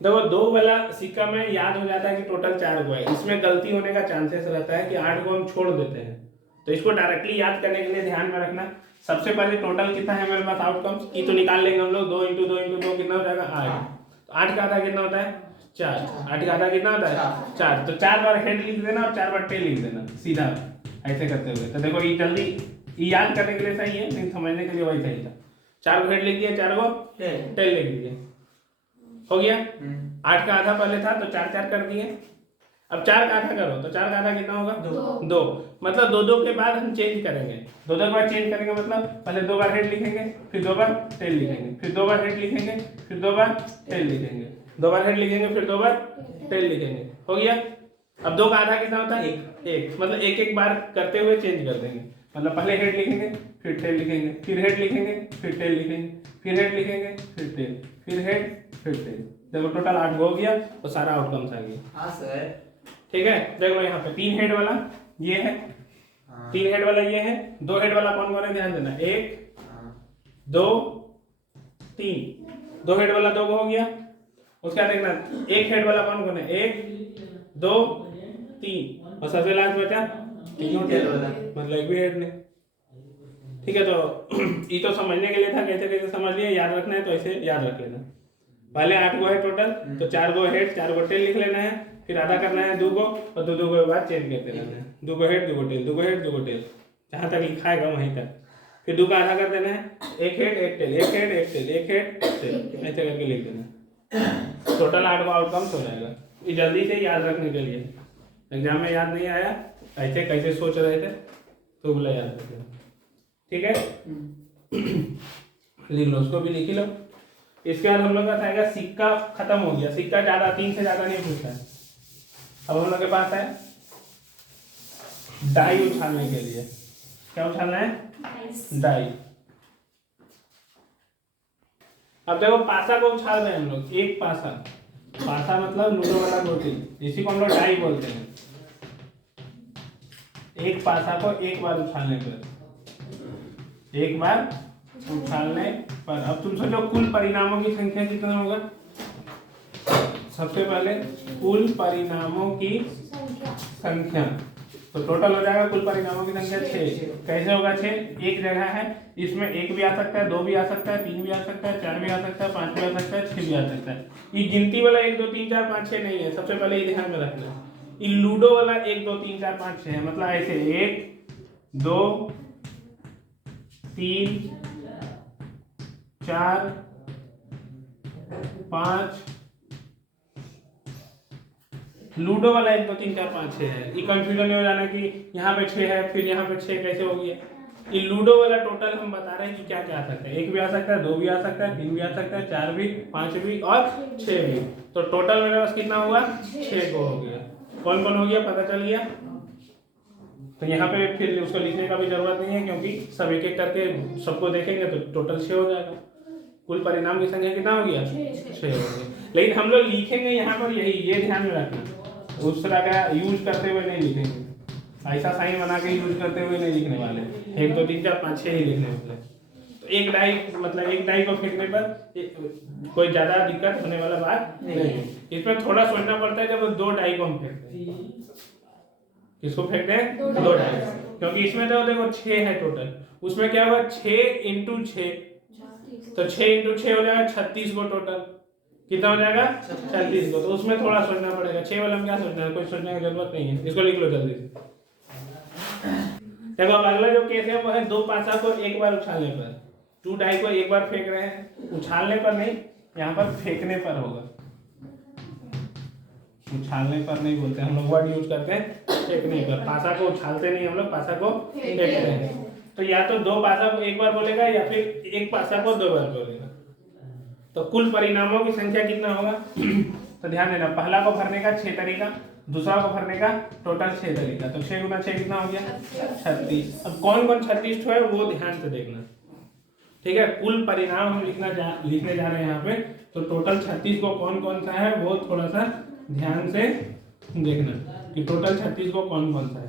देखो 2 वाला सिक्का में याद हो जाता है कि टोटल 4 को है, इसमें गलती होने का चांसेस रहता है कि 8 को हम छोड़ देते हैं। तो इसको डायरेक्टली याद करने के लिए ध्यान में रखना, सबसे पहले टोटल कितना है मेरे पास आउटकम्स, ये तो निकाल लेंगे हम लोग। 2 × 2 × 2 कितना हो जाएगा, 8। तो 8 का आधा कितना होता है, 4। 8 का आधा कितना होता है, 4। तो 4 बार हेड लिख देना और 4 बार टेल लिख देना, सीधा ऐसे करते हुए। तो देखो ये जल्दी याद करने के लिए सही है, लेकिन समझने के लिए वही सही था। 4 को हेड लिख दिया, 4 को टेल लिख दिया, हो गया। 8 का आधा पहले था तो 4 4 कर दिए, अब 4 का आधा करो तो 4 का आधा कितना होगा? 2। मतलब 2 2 के बाद हम चेंज करेंगे, 2 2 के बाद चेंज करेंगे, मतलब पहले 2 बार हेड लिखेंगे, फिर 2 बार टेल लिखेंगे, फिर 2 बार हेड लिखेंगे, फिर 2 बार टेल लिखेंगे, 2 बार हेड लिखेंगे, फिर 2 बार टेल लिखेंगे। हो गया। अब 2 का आधा कितना होता है? 1। मतलब एक एक बार करते हुए चेंज कर देंगे, मतलब पहले हेड लिखेंगे, फिर टेल लिखेंगे, फिर हेड लिखेंगे, फिर टेल लिखेंगे, फिर हेड लिखेंगे, फिर टेल, फिर हेड, फिर टेल। देखो टोटल 8 हो गया तो सारा आउटकम्स आ गया। हाँ सर। ठीक है, देख लो यहाँ पे 3 हेड वाला ये है, 3 हेड वाला ये है, 2 हेड वाला कौन कौन है ध्यान देना, 1 2 3। 2 हेड वाला 2 हो गया। उसका देखना 1 हेड वाला कौन कौन है, 1 2 3, और सबसे लास्ट बचा 3 हेड वाला, मतलब एक भी हेड नहीं। ठीक है, तो ये तो समझने के लिए था, कैसे कैसे समझ लिए, याद रखना है तो ऐसे याद रख लेना। पहले 8 गो है टोटल, तो 4 गो हेड 4 गो टेल लिख लेना है, फिर आधा करना है 2 गो, और 2 2 के बाद चेंज करते रहना है, 2 गो हेड 2 गो टेल, 2 गो हेड 2 गो टेल, जहाँ तक लिखाएगा वहीं तक। फिर 2 का आधा कर देना है, 1 head 1 tail, 1 head 1 tail, 1 head 1 tail, ऐसे करके लिख देना। टोटल 8 गो आउटकम्स हो जाएगा। ये जल्दी से याद रखने के लिए, एग्जाम में याद नहीं आया, ऐसे कैसे सोच रहे थे तो बोला याद रख लेना। ठीक है, लिख लो, उसको भी लिख लो। इसके बाद हम लोग का आएगा सिक्का, खत्म हो गया, सिक्का ज्यादा 3 से ज्यादा नहीं पूछता है। अब हम लोग के पास है डाई उछालने के लिए, क्या उछालना है? डाई। अब देखो पासा को उछाल रहे हैं हम लोग, एक पासा, पासा मतलब लूडो वाला गोटी, इसी को हम लोग डाई बोलते हैं। एक पासा को एक बार उछालने पर, एक बार उछालने पर। अब तुम सोचो कुल परिणामों की संख्या कितना होगा। सबसे पहले कुल परिणामों की संख्या, तो टोटल हो जाएगा कुल परिणामों की संख्या 6। कैसे होगा 6? एक जगह है, इसमें 1 भी आ सकता है, 2 भी आ सकता है, 3 भी आ सकता है, 4 भी आ सकता है, 5 भी आ सकता है, 6 भी आ सकता है। ये गिनती वाला 1 2 3 4 5 6 नहीं है, सबसे पहले ये ध्यान में रखना। ये लूडो वाला 1 2 3 4 5 6 है, मतलब ऐसे 1 2 3 4 5। लूडो वाला 1 2 3 4 5 6 है। ये कंफ्यूजन नहीं हो जाना कि यहाँ पे 6 है फिर यहाँ पे 6 कैसे हो गया। ये लूडो वाला टोटल हम बता रहे हैं कि क्या क्या आ सकता है। 1 भी आ सकता है, 2 भी आ सकता है, 3 भी आ सकता है, 4 भी, 5 भी और 6 भी। तो टोटल मेरे पास कितना हुआ? 6 को हो गया। कौन कौन हो गया पता चल गया। तो यहाँ पे फिर उसको लिखने का भी जरूरत नहीं है, क्योंकि सब एक एक करके सबको देखेंगे तो टोटल 6 हो जाएगा। कुल परिणाम की संख्या कितना हो गया? 6 हो गया। लेकिन हम लोग लिखेंगे यहाँ पर यही, ये ध्यान में रखना, उस तरह का यूज करते हुए नहीं लिखेंगे, ऐसा साइन बना के यूज करते हुए नहीं लिखने वाले। 1 2 3 4 5 6 ही लिखने वाले। तो एक डाई, मतलब एक डाई को फेंकने पर कोई ज्यादा दिक्कत होने वाला बात नहीं है। इसमें थोड़ा सोचना पड़ता है जब 2 डाई को हम फेंकते हैं। किसको फेंकते हैं? 2 डाई, क्योंकि इसमें तो देखो 6 है टोटल, उसमें क्या हुआ 6 × 6, तो 6 × 6 हो जाएगा 36 को टोटल। कितना हो जाएगा? 36 को। तो उसमें थोड़ा सोचना पड़ेगा। 6 वाला में क्या सोचना है, कोई सोचने की जरूरत नहीं है, इसको लिख लो जल्दी से। देखो अब अगला जो केस है वो है 2 पासा को एक बार उछालने पर। 2 डाई को एक बार फेंक रहे हैं, उछालने पर नहीं, यहाँ पर फेंकने पर होगा। उछालने पर नहीं बोलते हम लोग, वर्ड यूज करते हैं फेंकने पर। पासा को उछालते नहीं हम लोग, पासा को फेंक रहे हैं। तो या तो 2 पासा को एक बार बोलेगा या फिर 1 पासा को 2 बार बोलेगा। तो कुल परिणामों की संख्या कितना होगा? तो ध्यान देना, पहला को भरने का 6 तरीका, दूसरा को भरने का टोटल 6 तरीका। तो 6 × 6 कितना हो गया? 36। अब कौन कौन 36 है वो ध्यान से देखना। ठीक है, कुल परिणाम हम लिखने जा रहे हैं यहाँ पे, तो टोटल 36 को कौन कौन सा है वो थोड़ा सा ध्यान से देखना कि टोटल 36 को कौन कौन सा है।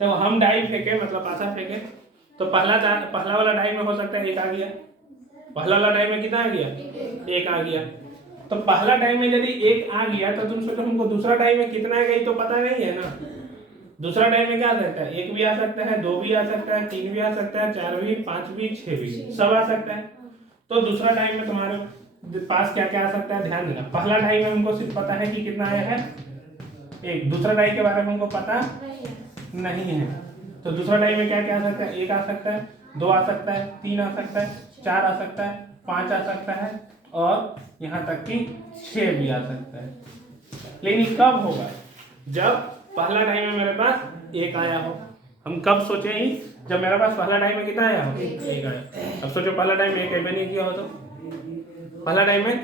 तो हम डाई फेंके, मतलब पासा फेंके, तो पहला वाला डाई में हो सकता है 1 आ गया। पहला वाला डाई में कितना आ गया? 1 आ गया। तो पहला डाई में यदि 1 आ गया तो तुम सोचो हमको दूसरा डाई में कितना आएगा, ये तो पता नहीं है ना। दूसरा डाई में क्या आ सकता है? 1 भी आ सकता है, 2 भी आ सकता है, 3 भी आ सकता है, 4 भी, 5 भी, 6 भी, सब आ सकता है। तो दूसरा डाई में तुम्हारे पास क्या क्या आ सकता है ध्यान देना। पहला डाई में हमको सिर्फ पता है कि कितना आया है 1, दूसरा डाई के बारे में हमको पता नहीं है। तो दूसरा डाई में क्या क्या आ सकता है? 1 आ सकता है, 2 आ सकता है, 3 आ सकता है, 4 आ सकता है, 5 आ सकता है और यहाँ तक कि 6 भी आ सकता है। लेकिन कब होगा? जब पहला टाइम में मेरे पास एक आया हो। हम कब सोचे ही, जब मेरे पास पहला टाइम में कितना आया हो, एक आया। अब सोचो पहला टाइम में एक भी नहीं किया हो, तो पहला टाइम में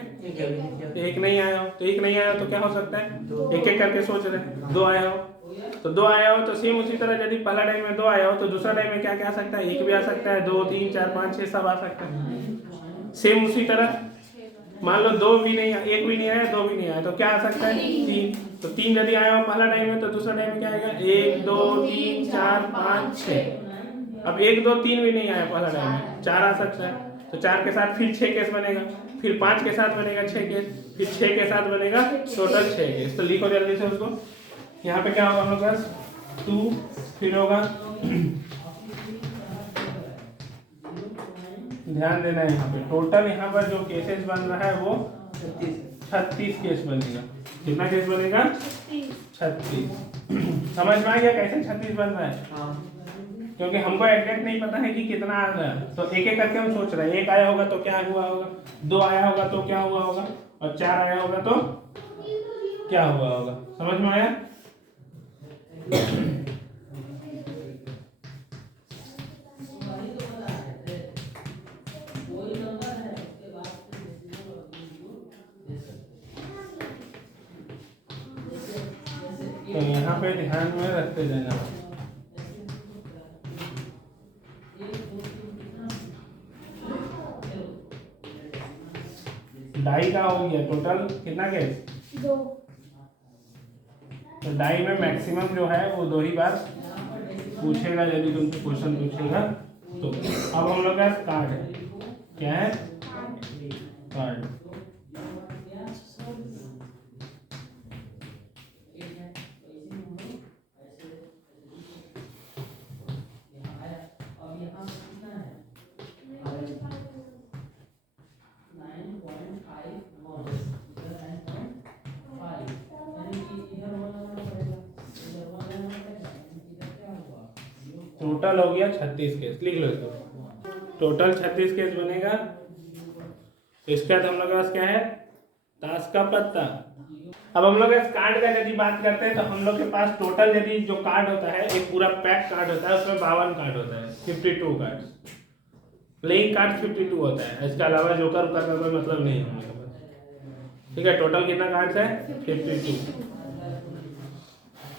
एक नहीं आया हो, तो एक नहीं आया हो तो क्या हो सकता है, एक एक करके सोच रहे हैं, दो आया हो, तो दो आया हो तो सेम उसी तरह यदि पहला टाइम में दो आया हो तो दूसरा टाइम में क्या क्या आ सकता है, एक भी आ सकता है, 2 3 4 5 6 सब आ सकता है। सेम उसी तरह मान लो दो भी नहीं, एक भी नहीं आया, दो भी नहीं आया, तो क्या आ सकता है, तीन। तो तीन यदि आया हो पहला टाइम में तो दूसरा टाइम में क्या आएगा, 1 2 3 4 5 6। अब 1 2 3 भी नहीं आया पहला टाइम में, 4 आ सकता है, तो 4 के साथ फिर 6 केस बनेगा, फिर 5 के साथ बनेगा 6 केस, फिर 6 के साथ बनेगा टोटल 6 केस। तो लिखो जल्दी से उसको। यहाँ पे क्या होगा हम लोग पास 2, फिर होगा ध्यान देना है यहाँ पे टोटल यहाँ पर जो केसेस बन रहा है वो 36 केस बनेगा। कितना केस बनेगा, 36। समझ में आ गया कैसे 36 बन रहा है, क्योंकि हमको एग्जैक्ट नहीं पता है कि कितना आ रहा है, तो एक एक करके हम सोच रहे हैं। एक आया होगा तो क्या हुआ होगा, दो आया होगा तो क्या हुआ होगा, और 4 आया होगा तो क्या हुआ होगा। समझ में आया। तो यहाँ पे ध्यान में रखते जाना। डाई का हो गया टोटल कितना केस, 2। तो डाई में मैक्सिमम जो है वो 2 ही बार पूछेगा यदि तुमसे क्वेश्चन पूछेगा तो। अब हम लोग का कार्ड है, क्या है, कार्ड। टोटल हो गया 36 केस, लिख लो इसको। टोटल 36 केस बनेगा। इसके बाद हम लोग के पास क्या है, ताश का पत्ता। अब हम लोग इस कार्ड का यदि बात करते हैं तो हम लोग के पास टोटल यदि जो कार्ड होता है एक पूरा पैक कार्ड होता है, उसमें 52 कार्ड होता है, 52 कार्ड। प्लेइंग कार्ड 52 होता है, इसके अलावा जोकर का कोई मतलब नहीं है हम लोग के पास। ठीक है, टोटल कितना कार्ड्स है, 52।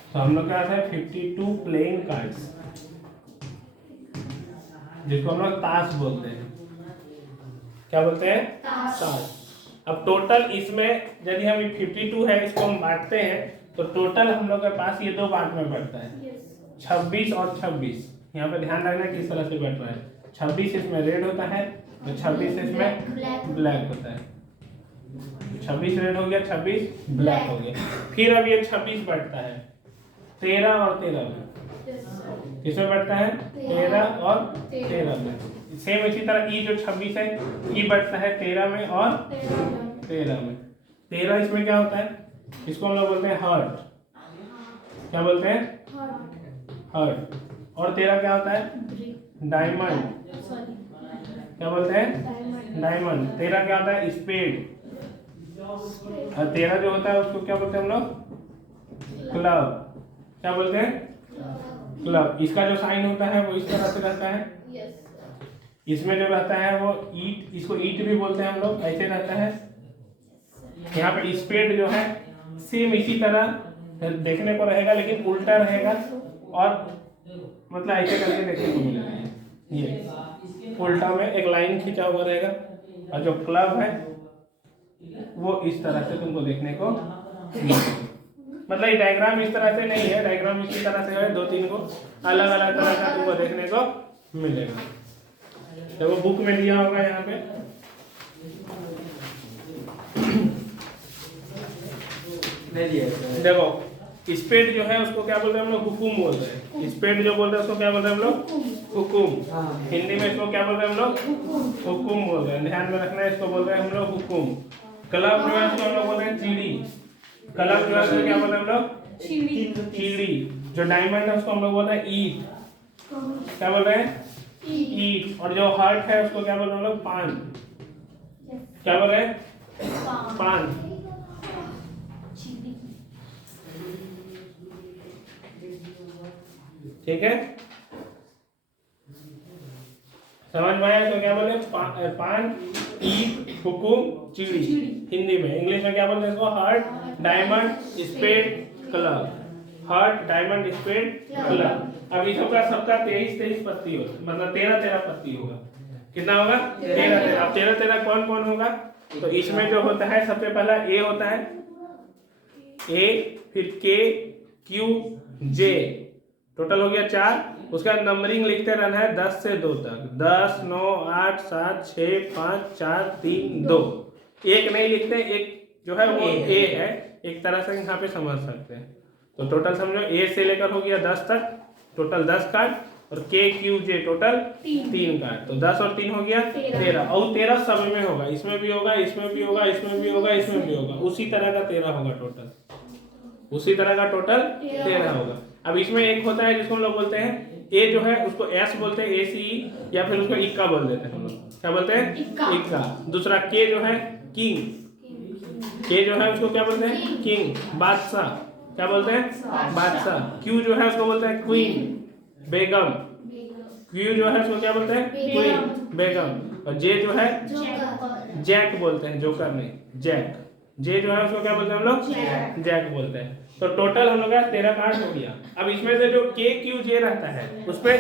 तो हम लोग के पास है 52 प्लेइंग कार्ड्स, जिसको हम लोग ताश बोलते हैं। क्या बोलते हैं, ताश। अब टोटल इसमें यदि हम 52 है इसको हम बांटते हैं तो टोटल हम लोग के पास ये 2 पार्ट में बढ़ता है, 26 और 26। यहाँ पे ध्यान रखना किस तरह से बढ़ रहा है, 26 इसमें रेड होता है तो 26 इसमें ब्लैक होता है। 26 रेड हो गया, 26 ब्लैक हो गया। फिर अब ये 26 बढ़ता है 13 और 13 में। किसमें बढ़ता है, 13 और 13 में। सेम इसी तरह ई जो 26 है ई बढ़ता है 13 में और 13 में। 13 इसमें क्या होता है, इसको हम लोग बोलते हैं हर्ट। क्या बोलते हैं, हर्ट। और 13 क्या होता है, डायमंड। क्या बोलते हैं, डायमंड। 13 क्या होता है, स्पेड। और 13 जो होता है उसको क्या बोलते हैं हम लोग, क्लब। क्या बोलते हैं, क्लब। इसका जो साइन होता है वो इस तरह से रहता है। इसमें जो रहता है वो ईट, इसको ईट भी बोलते हैं हम लोग, ऐसे रहता है। यहाँ पे स्पेड जो है सेम इसी तरह देखने को रहेगा लेकिन उल्टा रहेगा, और मतलब ऐसे करके देखने को मिलेगा। ये उल्टा में एक लाइन खींचा हुआ रहेगा, और जो क्लब है वो इस तरह से तुमको देखने को मिलेगा। मतलब ये डायग्राम इस तरह से नहीं है, डायग्राम इसी तरह से है, 2-3 को अलग अलग तरह का तुमको देखने को मिलेगा। तो वो बुक में दिया होगा यहाँ पे। देखो स्पेड जो है उसको क्या बोलते हैं हम लोग, हुकुम बोलते हैं। स्पेड जो बोलते हैं उसको क्या बोलते हैं हम लोग, हुकुम। हिंदी में इसको क्या बोलते हैं हम लोग, हुकुम बोलते हैं। ध्यान में रखना है, इसको बोलते हैं हम लोग हुकुम। क्लब जो है उसको हम लोग बोलते हैं चिड़ी। क्लब जो है उसको क्या बोलते हैं हम लोग, चिड़ी। जो डायमंड है उसको हम लोग बोलते हैं ईट। क्या बोल रहे हैं, ईट। और जो हार्ट है उसको क्या बोल रहे हैं हम लोग, पान। क्या बोल रहे हैं, पान। ठीक है, समझ में आया? तो क्या बोले? पान, ईट, हुकुम, चिड़ी हिंदी में। इंग्लिश में क्या बोलते हैं इसको? Heart, diamond, spade, club. Heart, diamond, spade, club. अब इसका सबका 23 पत्ती होगा, मतलब 13 पत्ती होगा। कितना होगा? 13। अब 13 कौन कौन होगा? तो इसमें जो होता है सबसे पहला ए होता है, ए, फिर के, क्यू, जे, टोटल हो गया 4। उसका नंबरिंग लिखते रहना है 10 से 2 तक। 10, 9, 8, 7, 6, 5, 4, 3, 2। एक नहीं लिखते, एक जो है वो ए है, एक तरह से यहाँ पे समझ सकते हैं। तो टोटल समझो ए से लेकर हो गया 10 तक, टोटल 10 कार्ड, और के, क्यू, जे टोटल 3 कार्ड। तो 10 और 3 हो गया 13। और 13 सब में होगा, इसमें भी होगा, इसमें भी होगा, इसमें भी होगा, इसमें भी होगा। उसी तरह का 13 होगा टोटल, उसी तरह का टोटल 13 होगा। अब इसमें एक होता है जिसको हम लोग बोलते हैं ए, जो है उसको एस बोलते हैं, ए सी, या फिर उसको इक्का बोल देते हैं हम लोग। क्या बोलते हैं? इक्का। दूसरा के जो है किंग, के जो है उसको क्या बोलते हैं? किंग, बादशाह। क्या बोलते हैं? बादशाह। क्यू जो है उसको बोलते हैं क्वीन, बेगम। क्यू जो है उसको क्या बोलते हैं? क्वीन, बेगम। और जे जो है जैक बोलते हैं, जोकर नहीं, जैक। जे जो है उसको क्या बोलते हैं हम लोग? जैक बोलते हैं। तो टोटल हम लोग का 13 कार्ड हो गया। अब इसमें से जो के, क्यू, जे रहता है उस पर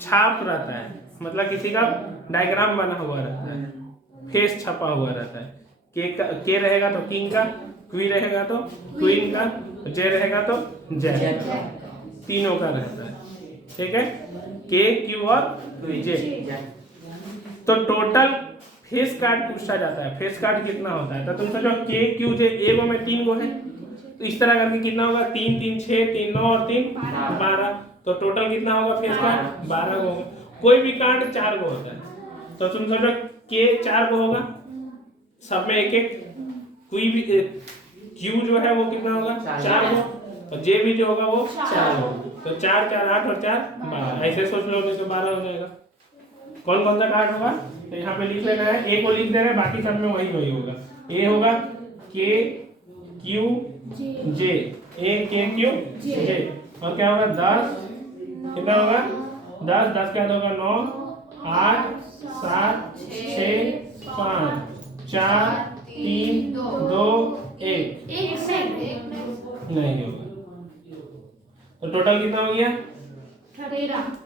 छाप रहता है, मतलब किसी का डायग्राम बना हुआ रहता है, फेस छपा हुआ रहता है। के रहेगा तो किंग का, क्वी रहेगा तो क्वीन का, जे रहेगा तो जैक, तीनों का रहता है। ठीक है, के, क्यू और जे। तो टोटल फेस कार्ड पूछा जाता है, फेस कार्ड कितना होता है? तो तुम सोचो के, क्यू, जे, एगो में 3 गो है, तो इस तरह करके कितना होगा? 3, 3, 6, 3, 9 और 3 12। तो टोटल कितना होगा फेस कार्ड? 12 गो होगा। कोई भी कार्ड 4 गो होता है, तो तुम सोचो के 4 गो होगा, सब में एक एक। कोई भी क्यू जो है वो कितना होगा? 4 गो, और जे भी जो होगा वो 4 होगा। तो 4, 4, 8 और 4 12। ऐसे सोच लो, नहीं तो 12 हो जाएगा। कौन कौन सा कार्ड होगा? तो यहाँ पे लिख लेना है, ए को लिख दे रहे हैं, बाकी सब में वही वही होगा। ए होगा के, क्यू, जे, ए, के, क्यू, जे। और क्या होगा? 10, कितना होगा? 10, 10 क्या होगा? 9, 8, 7, 6, 5, 4, 3, 2, 1 नहीं होगा। तो टोटल कितना हो गया?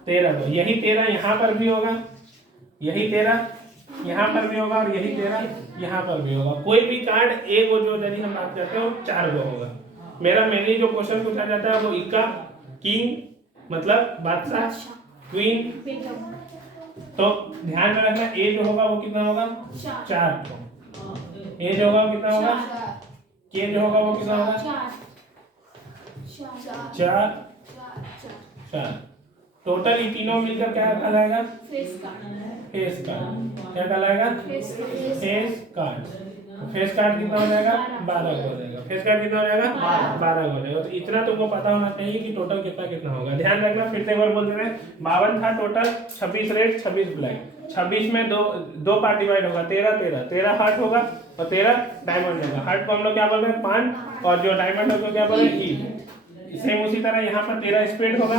13। तो यही 13 यहाँ पर भी होगा, यही 13 यहाँ पर भी होगा, और यही 13 यहाँ पर भी होगा। कोई भी कार्ड एक गो जो यदि हम बात करते हैं वो 4 गो होगा। मेरा मेनली जो क्वेश्चन पूछा जाता है वो इक्का, किंग मतलब बादशाह, क्वीन। तो ध्यान में रखना, ए जो होगा वो कितना होगा? 4। ए जो होगा वो कितना होगा? के जो होगा वो कितना होगा? 4। टोटल ये तीनों मिलकर क्या कहलाएगा? Face card. क्या कहलाएगा? Face card. फेस कार्ड कितना हो जाएगा? 12 हो जाएगा। फेस कार्ड कितना हो जाएगा? 12 हो जाएगा। तो इतना तुमको पता होना चाहिए कि टोटल कितना कितना होगा। ध्यान रखना, फिर से एक बार बोल दे रहे हैं, 52 था टोटल, 26 रेड, 26 ब्लैक। 26 में दो पार्ट डिवाइड होगा, 13 हार्ट होगा और 13 डायमंड होगा। हार्ट को हम लोग क्या बोल रहे हैं? पान, और जो डायमंड है क्या बोल रहे हैं? ईट। सेम उसी तरह यहाँ पर 13 स्पेड होगा,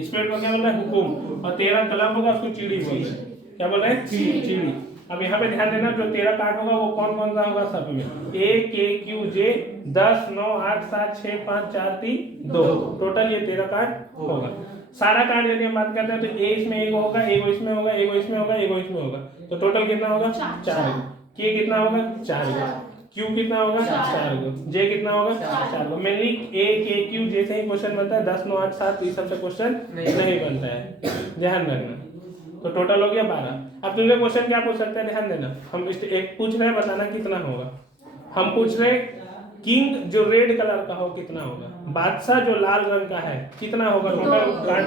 स्पेड को क्या बोल रहे हैं? हुकुम। और 13 क्लब होगा, उसको चिड़ी बोल रहे हैं। क्या बोल रहे हैं? चिड़ी। अब यहाँ पे ध्यान देना, जो 13 कार्ड होगा वो कौन कौन सा होगा? सब में ए, के, क्यू, जे। 10, 9, 8, 7, 6, 5, 4, 3, 2। टोटल ये 13 कार्ड होगा। सारा कार्ड यदि हम बात करते हैं तो ए इसमें एक होगा, एगो इसमें होगा, एगो इसमें होगा, एगो इसमें होगा। तो टोटल कितना होगा? 4। के कितना होगा? 4। क्यू कितना होगा? 4। जे कितना होगा? 4। मेनली ए, के, क्यू, जे से ही क्वेश्चन बनता है। 10, 9, 8, 7 इस सबसे क्वेश्चन नहीं बनता है, ध्यान रखना। तो टोटल हो गया 12। अब तुमसे क्वेश्चन क्या पूछ सकते हैं? ध्यान देना, हम एक पूछ रहे हैं, बताना कितना होगा। हम पूछ रहे किंग जो रेड कलर का हो कितना होगा, बादशाह जो लाल रंग का है कितना होगा? टोटल कार्ड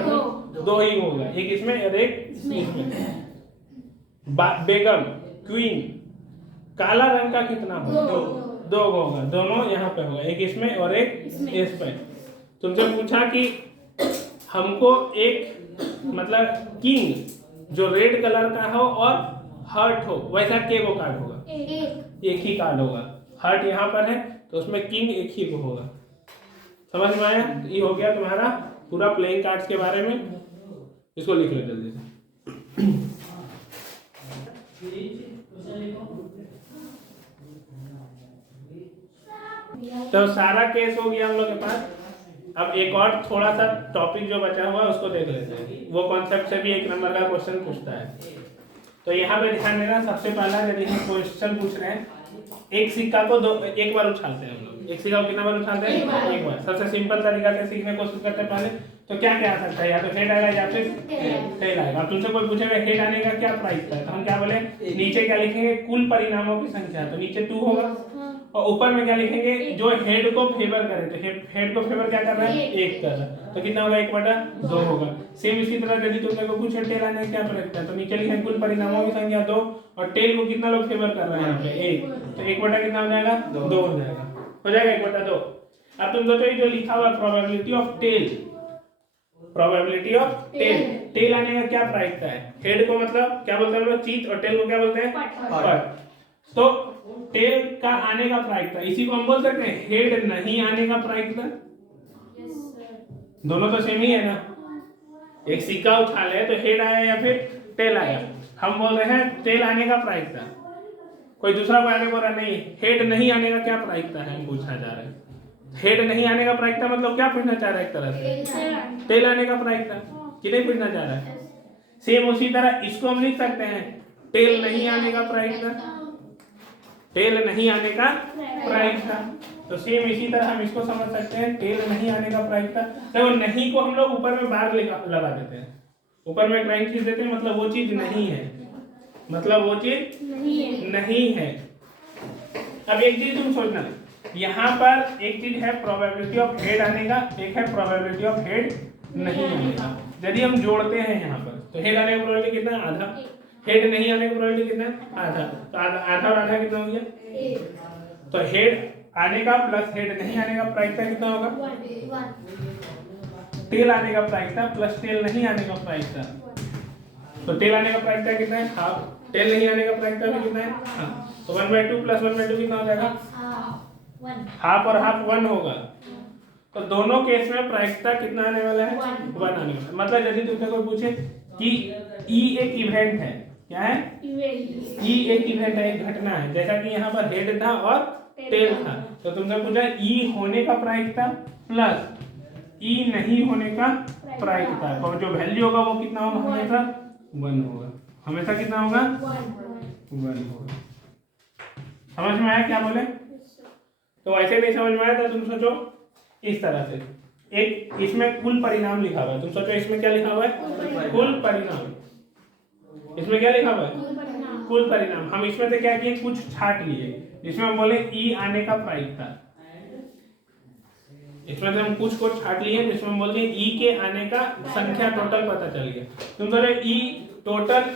2 ही होगा, एक इसमें और एक इसमें। बेगम, क्वीन, काला रंग का कितना होगा? 2 होगा, दोनों यहाँ पे होगा, एक इसमें और एक इस पे। तुमसे पूछा कि हमको एक मतलब किंग जो रेड कलर का हो और हर्ट हो, वैसा के गो कार्ड होगा? एक ही कार्ड होगा। हर्ट यहाँ पर है तो उसमें किंग एक ही को होगा। समझ में आया? ये हो गया तुम्हारा पूरा प्लेइंग कार्ड्स के बारे में, इसको लिख लो जल्दी से। तो सारा केस हो गया हम लोग के पास। अब एक और थोड़ा सा टॉपिक जो बचा हुआ है उसको देख लेते हैं। वो कॉन्सेप्ट से भी 1 नंबर का क्वेश्चन पूछता है। तो यहाँ पे ध्यान देना, सबसे पहला यदि हम क्वेश्चन पूछ रहे हैं, एक सिक्का को एक बार उछालते हैं हम लोग। एक सिक्का को कितना बार उछालते हैं? एक बार। सबसे सिंपल तरीका से सीखने की कोशिश करते हैं पहले। तो क्या क्या आ सकता है? या तो हेड आएगा या फिर टेल आएगा। अब तुमसे कोई पूछेगा हेड आने का क्या प्राइस है, तो हम क्या बोले? नीचे क्या लिखेंगे? कुल परिणामों की संख्या। तो नीचे 2 होगा और ऊपर में क्या लिखेंगे? जो हेड को फेवर करे। तो हेड को फेवर क्या कर रहा है? 1 कर रहा है। तो कितना होगा? 1/2 होगा। सेम इसी तरह यदि तुमने को पूछे टेल आने का क्या प्राइस है, तो नीचे लिखेंगे कुल परिणामों की संख्या 2 और टेल को कितना लोग फेवर कर रहे हैं यहाँ पे? 1। तो 1 कितना हो जाएगा? 2 हो जाएगा। हो जाएगा 1/2। अब तुम सोचो ये जो लिखा हुआ probability of tail, probability of tail, tail आने का क्या प्राइस है? हेड को मतलब क्या बोलते हैं हम लोग? चीत, और टेल को क्या बोलते हैं? पट। तो टेल का आने का प्राइस था, इसी को हम बोल सकते हैं हेड नहीं आने का प्राइस था। दोनों तो सेम ही है ना। एक सिक्का उछाले तो हेड आया या फिर टेल आया। हम बोल रहे हैं टेल आने का प्राइस था। कोई दूसरा को आगे बोल रहा नहीं हेड नहीं आने का क्या प्राइस था, हम पूछना चाह रहे हैं। हेड नहीं आने का प्राइस था मतलब क्या पूछना चाह रहा है? एक तरह से टेल आने का प्राइस था कि नहीं पूछना चाह रहा है। सेम उसी तरह इसको हम लिख सकते हैं टेल नहीं आने का प्राइस था। टेल नहीं आने का प्राइस था। तो सेम इसी तरह हम इसको समझ सकते हैं टेल नहीं आने का प्राइस था। तो नहीं को हम लोग ऊपर में बार लगा देते हैं, ऊपर में लाइन खींच देते हैं, मतलब वो चीज नहीं है, मतलब वो चीज नहीं है। अब एक चीज तुम सोचना, यहाँ पर एक चीज है प्रोबेबिलिटी ऑफ हेड आने का, एक है प्रोबेबिलिटी ऑफ हेड नहीं आने का। यदि हम जोड़ते हैं यहाँ पर तो हेड आने का प्रोबेबिलिटी कितना? आधा। हेड नहीं आने का प्रोबेबिलिटी कितना? आधा। तो आधा और आधा कितना हो गया? तो हेड आने का प्लस हेड नहीं आने का प्राइस था कितना होगा? टेल आने का प्राइस था प्लस टेल नहीं आने का प्राइस था। तो टेल आने का प्राइस था कितना है? हाफ। टेल नहीं आने का प्राइस था कितना है? हाफ। तो 1/2 प्लस 1/2 कितना हो जाएगा? हाफ और हाफ 1 होगा। तो दोनों केस में प्रायिकता कितना आने वाला है? 1 आने वाला है। मतलब यदि तुमसे कोई पूछे कि ई एक इवेंट है, क्या है? ई एक इवेंट है, एक घटना है। जैसा कि यहाँ पर हेड था और टेल था, तो तुमसे पूछा ई होने का प्रायिकता प्लस ई नहीं होने का प्रायिकता, और जो वैल्यू होगा वो कितना होगा? हमेशा 1 होगा। हमेशा कितना होगा? 1 होगा। समझ में आया क्या बोले? तो ऐसे नहीं समझ में आया तो तुम सोचो इस तरह से, एक इसमें कुल परिणाम लिखा हुआ है। तुम सोचो इसमें क्या लिखा हुआ है? कुल परिणाम। इसमें क्या लिखा हुआ है? कुल परिणाम। हम इसमें से क्या किए? कुछ छाट लिए, जिसमें हम बोले ई आने का प्राइस था। इसमें से हम कुछ को छाट लिए जिसमें हम बोलते हैं ई के आने का संख्या टोटल पता चल गया। तुम बोले ई टोटल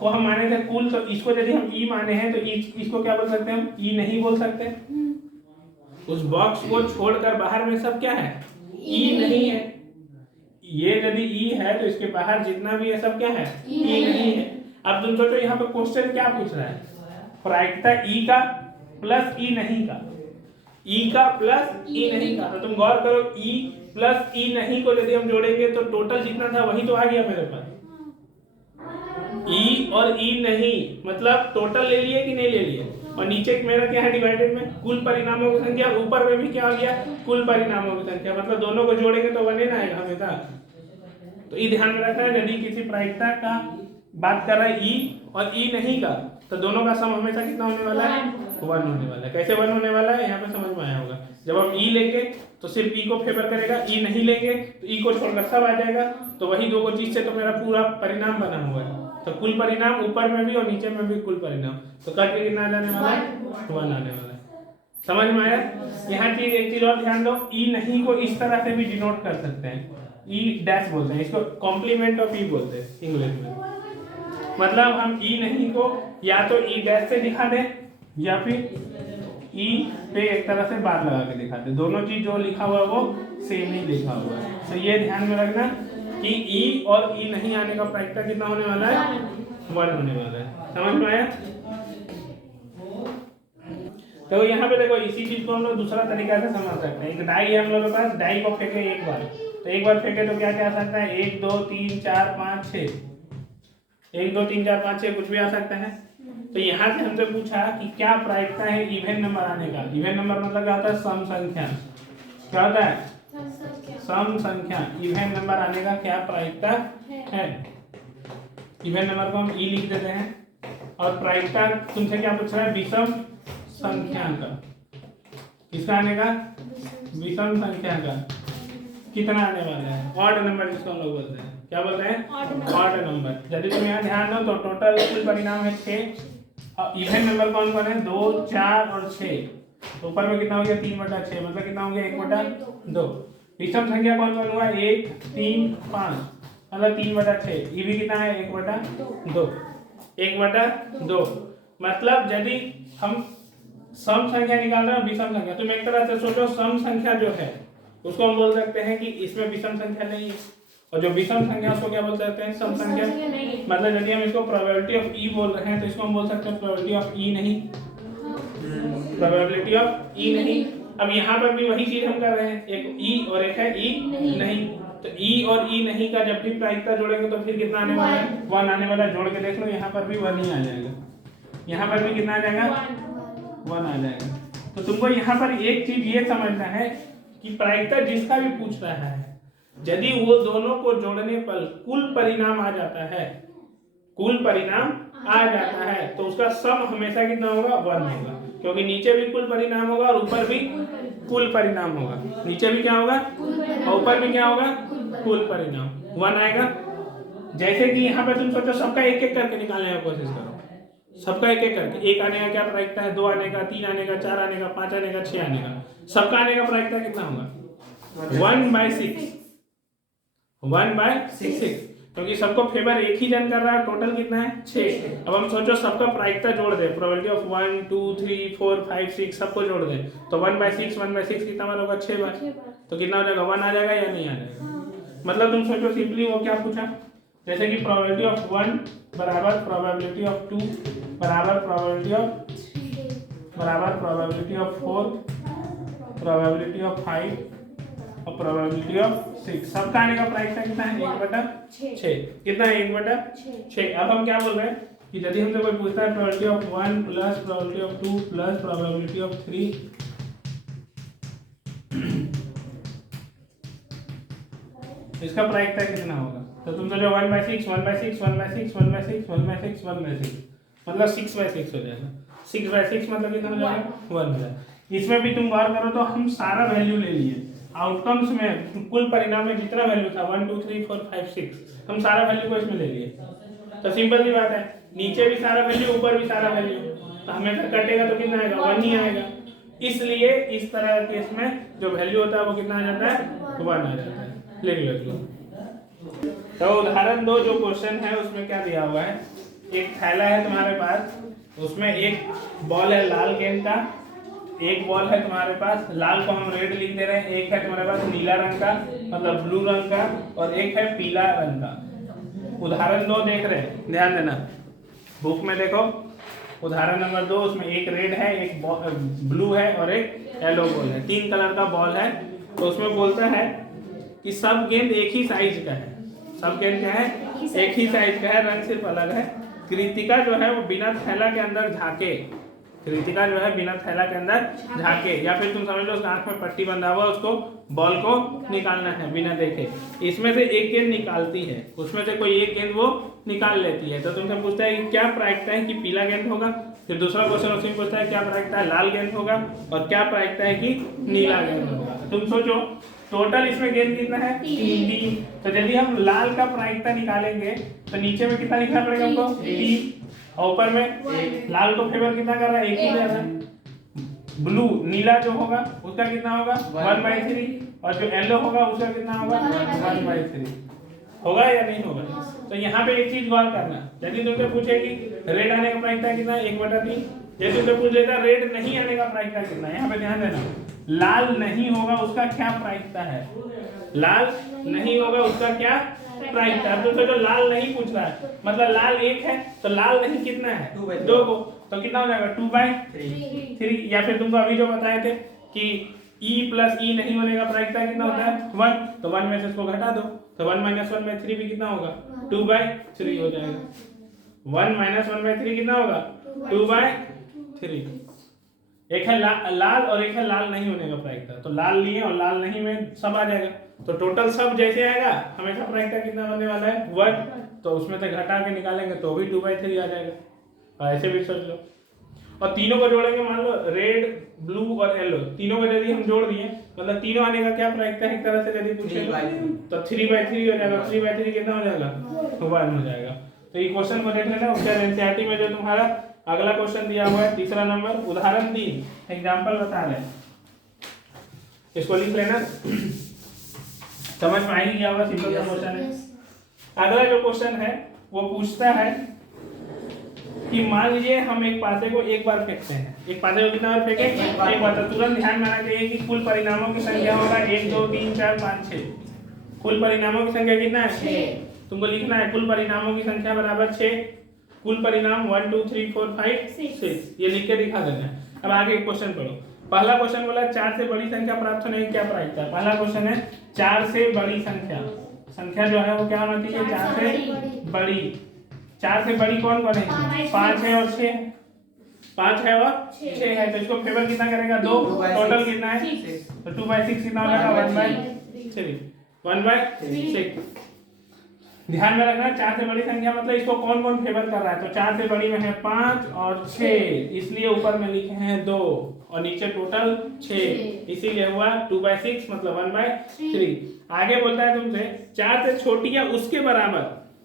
को हम माने थे कुल, तो इसको यदि हम ई माने हैं तो इसको क्या बोल सकते हैं? हम ई नहीं बोल सकते। उस बॉक्स को छोड़कर बाहर में सब क्या है? ई नहीं है। ये यदि ई है तो इसके बाहर जितना भी है सब क्या है? ई नहीं है। अब तुम सोचो यहाँ पे क्वेश्चन क्या पूछ रहा है? प्रायिकता ई का प्लस ई नहीं का, ई का प्लस ई नहीं का। तो तुम गौर करो ई प्लस ई नहीं को यदि हम जोड़ेंगे तो टोटल जितना था वही तो आ गया मेरे पास। ई और ई नहीं मतलब टोटल ले लिए कि नहीं ले लिए? और नीचे मेरा क्या है? डिवाइडेड में कुल परिणामों की संख्या, ऊपर में भी क्या हो गया? कुल परिणामों की संख्या। मतलब दोनों को जोड़ेंगे तो 1 ना आएगा हमेशा। तो ये ध्यान में रखना है, यदि किसी प्रायिकता का बात कर रहा है ई और ई नहीं का, तो दोनों का सम हमेशा कितना होने वाला है? 1 होने वाला है। कैसे 1 होने वाला है? यहाँ पे समझ में आया होगा। जब हम ई लेंगे तो सिर्फ ई को फेवर करेगा, ई नहीं लेंगे तो ई को छोड़कर सब आ जाएगा। तो वही दो चीज से तो मेरा पूरा परिणाम बना हुआ है। तो कुल परिणाम ऊपर में भी और नीचे में भी कुल परिणाम, तो कट के कितना जाने वाला है? 1 आने वाला है। समझ में आया? यहाँ चीज एक चीज और ध्यान दो, ई नहीं को इस तरह से भी डिनोट कर सकते हैं, ई डैश बोलते हैं इसको, कॉम्प्लीमेंट ऑफ ई बोलते हैं इंग्लिश में। मतलब हम ई नहीं को या तो ई डैश से दिखा दें या फिर ई पे एक तरह से बार लगा के दिखा दें। दोनों चीज जो लिखा हुआ है वो सेम ही लिखा हुआ है। तो ये ध्यान में रखना कि ई और ई नहीं आने का प्रायिकता कितना होने वाला है? 1 होने वाला है। समझ में आया? तो यहाँ पे देखो इसी चीज को हम लोग दूसरा तरीका से समझ सकते हैं। एक डाई है हम लोग के पास, डाई को फेंके एक बार तो एक बार फेंके तो क्या क्या आ सकता है, 1 2 3 4 5 6, 1 2 3 4 5 6 कुछ भी आ सकता है। तो यहाँ से हमसे पूछा कि क्या प्रायिकता है इवन नंबर आने का। इवन नंबर मतलब क्या होता है, सम संख्या। क्या होता है, सम संख्या। इवन नंबर आने का क्या प्रायिकता है। इवन नंबर को हम ई लिख देते हैं। और प्रायिकता तुमसे क्या पूछ रहा है, विषम संख्या का। किसका आने का, विषम संख्या का कितना आने वाला है, ऑड नंबर जिसको हम लोग बोलते हैं। क्या बोलते हैं, ऑड नंबर। यदि तुम यहाँ ध्यान दो तो टोटल कुल परिणाम है 6 और इवन नंबर कौन कौन है, 2 4 और 6। तो ऊपर में कितना हो गया, 3/6, मतलब कितना हो गया, 1/2। विषम संख्या कौन कौन हुआ, 1 3 5, मतलब 3/6। ये भी कितना है, 1/2। 1/2 मतलब यदि हम सम संख्या निकाल रहे हैं, विषम संख्या, तुम एक तरह से सोचो सम संख्या जो है उसको हम बोल सकते हैं कि इसमें विषम संख्या नहीं है, और जो विषम संख्या उसको क्या बोल सकते हैं, सम संख्या। मतलब यदि हम इसको प्रोबेबिलिटी ऑफ ई बोल रहे हैं तो इसको हम बोल सकते हैं प्रोबेबिलिटी ऑफ ई नहीं, प्रोबेबिलिटी ऑफ ई नहीं। अब यहाँ पर भी वही चीज हम कर रहे हैं, एक ई और एक है ई नहीं। तो ई और ई नहीं का जब भी प्रायिकता जोड़ेंगे तो फिर कितना आने वाला है, 1 आने वाला है। जोड़ के देख लो, यहाँ पर भी 1 ही आ जाएगा, यहाँ पर भी कितना आ जाएगा, 1 आ जाएगा। तो तुमको यहाँ पर एक चीज ये समझना है कि प्रायिकता जिसका भी पूछ रहा है, यदि वो दोनों को जोड़ने पर कुल परिणाम आ जाता है, कुल परिणाम आ जाता है, तो उसका सम हमेशा कितना होगा, 1 होगा। क्योंकि नीचे भी कुल परिणाम होगा और ऊपर भी कुल परिणाम होगा। नीचे भी क्या होगा और ऊपर भी क्या होगा, कुल परिणाम 1 आएगा। जैसे कि यहाँ पे तुम सोचो सबका एक एक करके निकालने की कोशिश करो, सबका एक एक करके। 1 आने का क्या प्रायिकता है, 2 आने का, 3 आने का, 4 आने का, 5 आने का, 6 आने का। सबका आने का प्रायिकता कितना होगा, 1/6। 1/6, क्योंकि सबको फेवर एक ही जन कर रहा है। टोटल कितना है, 6। अब हम सोचो सबका प्रायिकता जोड़ दे, प्रोबेबिलिटी ऑफ 1 2 3 4 5 6 सबको जोड़ दे, तो 1/6 कितना बार होगा, 6 बार। तो कितना हो जाएगा, 1 आ जाएगा या नहीं आ जाएगा। मतलब तुम सोचो सिंपली वो क्या पूछा, जैसे कि प्रोबेबिलिटी ऑफ 1 बराबर प्रोबेबिलिटी ऑफ 2 बराबर प्रोबेबिलिटी ऑफ बराबर प्रोबेबिलिटी ऑफ 4 प्रोबेबिलिटी ऑफ 5 और प्रोबेबिलिटी ऑफ 6। सबका आने का प्रायिकता कितना है, 1/6। कितना है, 1/6। अब हम क्या बोल रहे हैं कि यदि हमसे कोई पूछता है probability of 1 plus probability of 2 plus probability of 3, इसका प्रायिकता कितना होगा, तो तुम सोचो 1/6 1/6 1/6 1/6 1/6 1/6, मतलब 6/6 हो जाएगा। 6/6 मतलब कितना हो जाएगा, 1 हो जाएगा। इसमें भी तुम गौर करो तो हम सारा वैल्यू ले लिए आउटकम्स में, कुल परिणाम में जितना वैल्यू था 1 2 3 4 5 6, हम सारा वैल्यू को इसमें ले लिए। तो सिंपल सी बात है, नीचे भी सारा वैल्यू ऊपर भी सारा वैल्यू, तो हमेशा कटेगा तो कितना आएगा, 1 ही आएगा। इसलिए इस तरह के इसमें जो वैल्यू होता है वो कितना आ जाता है, 1 आ जाता है। लिख लो। तो उदाहरण 2 जो क्वेश्चन है उसमें क्या दिया हुआ है, एक थैला है तुम्हारे पास, उसमें एक बॉल है लाल गेंद का, एक बॉल है तुम्हारे पास, लाल को हम रेड लिख दे रहे हैं, एक है तुम्हारे पास नीला रंग का मतलब ब्लू रंग का, और एक है पीला रंग का। उदाहरण 2 देख रहे हैं, ध्यान देना, बुक में देखो उदाहरण नंबर 2, उसमें एक रेड है, एक ब्लू है और एक येलो बॉल है, 3 कलर का बॉल है। तो उसमें बोलता है कि सब गेंद एक ही साइज का है, सब गेंद क्या है, एक ही साइज का है, रंग सिर्फ अलग है। कृतिका जो है वो बिना थैला के अंदर झाके, कृतिका जो है बिना थैला के अंदर झाके, या फिर तुम समझ लो उसका आंख में पट्टी बंधा हुआ, उसको बॉल को निकालना है बिना देखे। इसमें से एक गेंद निकालती है, उसमें से कोई एक गेंद वो निकाल लेती है। तो तुमसे पूछता है कि क्या प्रायिकता है कि पीला गेंद होगा, फिर दूसरा क्वेश्चन उसमें पूछता है क्या प्रायिकता है लाल गेंद होगा, और क्या प्रायिकता है कि नीला गेंद होगा। तुम सोचो टोटल इसमें गेंद कितना है, 3। तो यदि हम लाल का प्रायिकता निकालेंगे तो नीचे में कितना लिखना पड़ेगा हमको, 3, और ऊपर में लाल को फेवर कितना कर रहा है, 1 ही दे रहा है। ब्लू नीला जो होगा उसका कितना होगा, 1/3, और जो येलो होगा उसका कितना होगा, 1/3 होगा या नहीं होगा। तो यहाँ पे एक चीज गौर करना, यदि तुमसे पूछे कि रेड आने का प्रायिकता कितना है, 1/3। यदि तुमसे पूछ लेता रेड नहीं आने का प्रायिकता कितना है, यहाँ पे ध्यान देना, लाल नहीं होगा उसका क्या प्रायिकता है, लाल नहीं होगा उसका क्या प्रायिकता है। तो सोचो लाल नहीं पूछ रहा है, मतलब लाल 1 है, तो लाल नहीं कितना है, 2 को, तो कितना हो जाएगा, 2/3। या फिर तुमको अभी जो बताए थे कि ई प्लस ई नहीं होने का प्रायिकता कितना होता है 1, तो 1 में से इसको घटा दो, तो 1 - 1 में 3 भी कितना होगा 2/3 हो जाएगा। 1 - 1 में 3 कितना होगा 2/3। एक है लाल और एक है लाल नहीं होने का प्रायिकता, तो लाल लिए और लाल नहीं में सब आ जाएगा, तो टोटल सब जैसे आएगा हमेशा प्रायिकता कितना बनने वाला है 1, तो उसमें से घटा के निकालेंगे तो भी 2/3 आ जाएगा। और ऐसे भी सोच लो, और तीनों को जोड़ेंगे, मान लो रेड ब्लू और येलो तीनों को यदि हम जोड़ दिए मतलब तीनों आने का क्या प्रायिकता है एक तरह से यदि पूछे तो 3/3 हो जाएगा। 3/3 कितना हो जाएगा 1 हो जाएगा। तो ये क्वेश्चन को देख लेना। उसके एनसीईआरटी में जो तुम्हारा अगला क्वेश्चन दिया हुआ है तीसरा नंबर उदाहरण 3 एग्जांपल बता रहे हैं, इसको लिख लेना, समझ में आएगी क्या होगा, सिंपल सा क्वेश्चन है। अगला जो क्वेश्चन है वो पूछता है कि मान लीजिए हम एक पासे को एक बार फेंकते हैं, एक पासे को कितना बार फेंके एक बार, तो तुरंत ध्यान में आना चाहिए कि कुल परिणामों की संख्या होगा 1 2 3 4 5 6। कुल परिणामों की संख्या कितना है 6, तुमको लिखना है कुल परिणामों की संख्या बराबर 6, कुल परिणाम 1 2 3 4 5 6, ये लिख के दिखा देना है। अब आगे क्वेश्चन पढ़ो। पहला क्वेश्चन बोला 4 से बड़ी संख्या प्राप्त होने की क्या प्रायिकता है। पहला क्वेश्चन है 4 से बड़ी संख्या जो है वो क्या होना चाहिए 4 से बड़ी। 4 से बड़ी कौन कौन है 5 है और 6 है, 5 है और 6 है, तो इसको फेवर कितना करेगा 2, टोटल कितना है तो 2/6 कितना हो जाएगा 1/3 1/6। ध्यान में रखना 4 से बड़ी संख्या मतलब इसको कौन कौन फेवर कर रहा है, तो 4 से बड़ी में है 5 और 6, इसलिए ऊपर में लिखे हैं 2 और नीचे टोटल 6, इसीलिए हुआ 2/6 मतलब 1/3। आगे बोलता है तुमसे 4 से छोटी या उसके बराबर,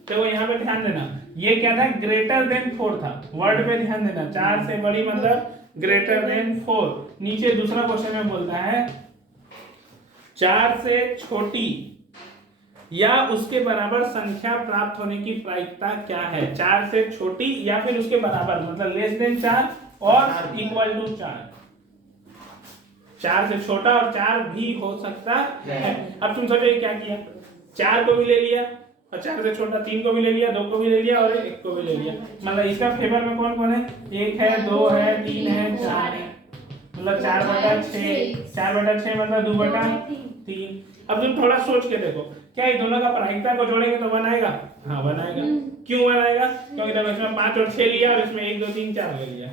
तो यहाँ पे ध्यान देना ये क्या था ग्रेटर देन 4 था, वर्ड पे ध्यान देना। 4 से बड़ी मतलब ग्रेटर देन 4। नीचे दूसरा क्वेश्चन में बोलता है 4 से छोटी या उसके बराबर संख्या प्राप्त होने की प्रायिकता क्या है। 4 से छोटी या फिर उसके बराबर मतलब लेस देन 4 और इक्वल टू 4। 4 से छोटा और 4 भी हो सकता है। अब तुम सोचो क्या किया, 4 को भी ले लिया और 4 से छोटा 3 को भी ले लिया, 2 को भी ले लिया और 1 को भी ले लिया, मतलब इसका फेवर में कौन कौन है 1 है 2 है 3 है 4 है, मतलब 4/6 4/6 मतलब 2/3। अब तुम थोड़ा सोच के देखो क्या ये दोनों का प्रायिकता को जोड़ेंगे तो 1 आएगा, हाँ 1 आएगा। क्यों 1 आएगा, क्योंकि देखो इसमें 5 और 6 लिया और इसमें 1 2 3 4 ले लिया,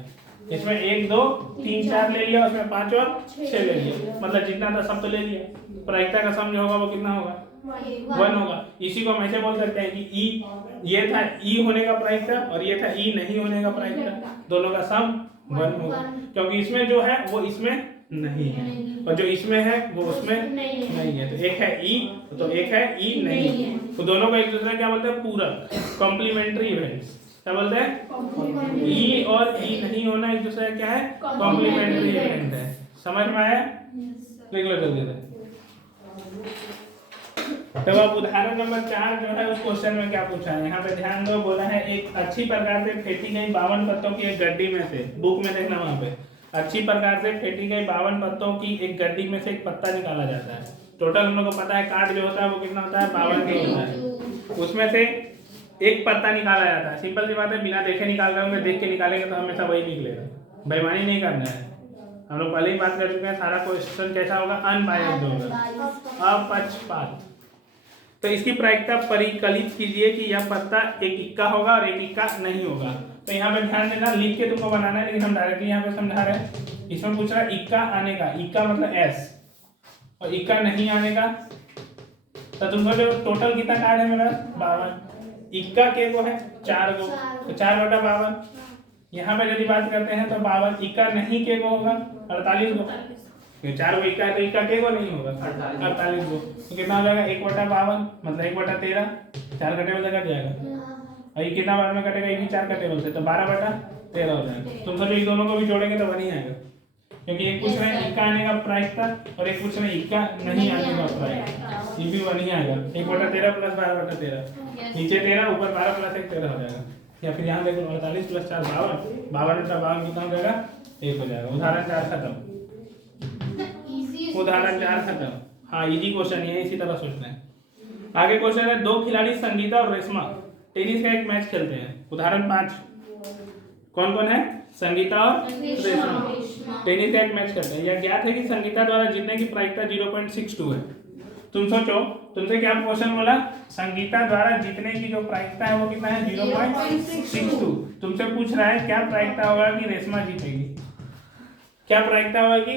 इसमें 1 2 3 4 ले लिया, उसमें 5 और 6 ले लिया, मतलब जितना था सब तो ले लिया, प्रायिकता का सम जो होगा वो कितना होगा 1 होगा। इसी को हम ऐसे बोल सकते हैं कि ई ये था ई होने का प्रायिकता और ये था ई नहीं होने का प्रायिकता, दोनों का सम 1 होगा, क्योंकि इसमें जो है वो इसमें नहीं है और जो इसमें है वो उसमें नहीं है, तो एक है ई तो एक है ई नहीं है, तो दोनों को एक दूसरे क्या बोलते हैं पूरक, कॉम्प्लीमेंट्री इवेंट्स। क्या बोलते हैं ई और ई नहीं होना एक दूसरे क्या है कॉम्प्लीमेंट्री इवेंट है। समझ में आया, देख लो जल्दी से। तो अब उदाहरण नंबर 4 जो है उस क्वेश्चन में क्या पूछा है, यहाँ पे ध्यान दो। बोला है एक अच्छी प्रकार से फेंटी गई 52 पत्तों की एक गड्डी में से, बुक में देखना वहाँ पे, अच्छी प्रकार से फेंटी गई 52 पत्तों की एक गड्डी में से एक पत्ता निकाला जाता है। टोटल हम लोग को पता है काट जो होता है वो कितना होता है 52 का होता है, उसमें से एक पत्ता निकाला जाता है। सिंपल सी बात है, बिना देखे निकाल रहे होंगे, देख के निकालेंगे तो हमेशा वही निकलेगा, बेईमानी नहीं करना है। हम लोग पहले ही बात कर चुके हैं, सारा क्वेश्चन कैसा होगा अनबायस्ड होगा, अपक्षपात। तो इसकी प्रायिकता परिकलित कीजिए कि यह पत्ता एक इक्का होगा और एक इक्का नहीं होगा। तो यहाँ पे ध्यान देना, लिख के तुमको बनाना है, लेकिन हम डायरेक्टली यहाँ पे समझा रहे हैं। इसमें पूछ रहा है इक्का आने का, इक्का मतलब एस और इक्का नहीं आने का, तो तुमको जो टोटल कितना कार्ड है मेरा 52, इक्का के को है 4 को, तो 4/52। यहाँ पे यदि बात करते हैं तो 52, इक्का नहीं के को होगा 48 को, 4 को इक्का है तो इक्का के को नहीं होगा 48 को, तो कितना हो जाएगा 1/52 मतलब 1/13, 4 का टेबल से कट जाएगा और ये कितना बार में कटेगा, ये भी 4 का टेबल से, तो 12/13 हो जाएगा। तुम सोचो ये दोनों को भी जोड़ेंगे तो बनी आएगा, क्योंकि एक पूछ रहे हैं इक्का आने का प्रायिकता और एक पूछ रहे हैं इक्का नहीं आने का प्रायिकता, ये भी बनी आएगा 1/13 प्लस 12/13, नीचे 13 ऊपर 12 प्लस 1 13 हो जाएगा। या फिर यहाँ देखो 48 प्लस 4 52, 52 कितना हो जाएगा 1 हो जाएगा। उदाहरण 4 खत्म, उदाहरण 4 खत्म। हाँ इजी क्वेश्चन है, इसी तरह सोचते हैं। आगे क्वेश्चन है 2 खिलाड़ी संगीता और रेशमा टेनिस का एक मैच खेलते हैं। उदाहरण 5 कौन कौन है संगीता और रेशमा टेनिस रैकेट मैच करते हैं। यह ज्ञात है कि संगीता द्वारा जीतने की प्रायिकता 0.62 है। तुम सोचो, तुमसे क्या क्वेश्चन बोला, संगीता द्वारा जीतने की जो प्रायिकता है वो कितना है, 0.62। तुमसे पूछ रहा है क्या प्रायिकता होगा कि रेशमा जीतेगी, क्या प्रायिकता होगा कि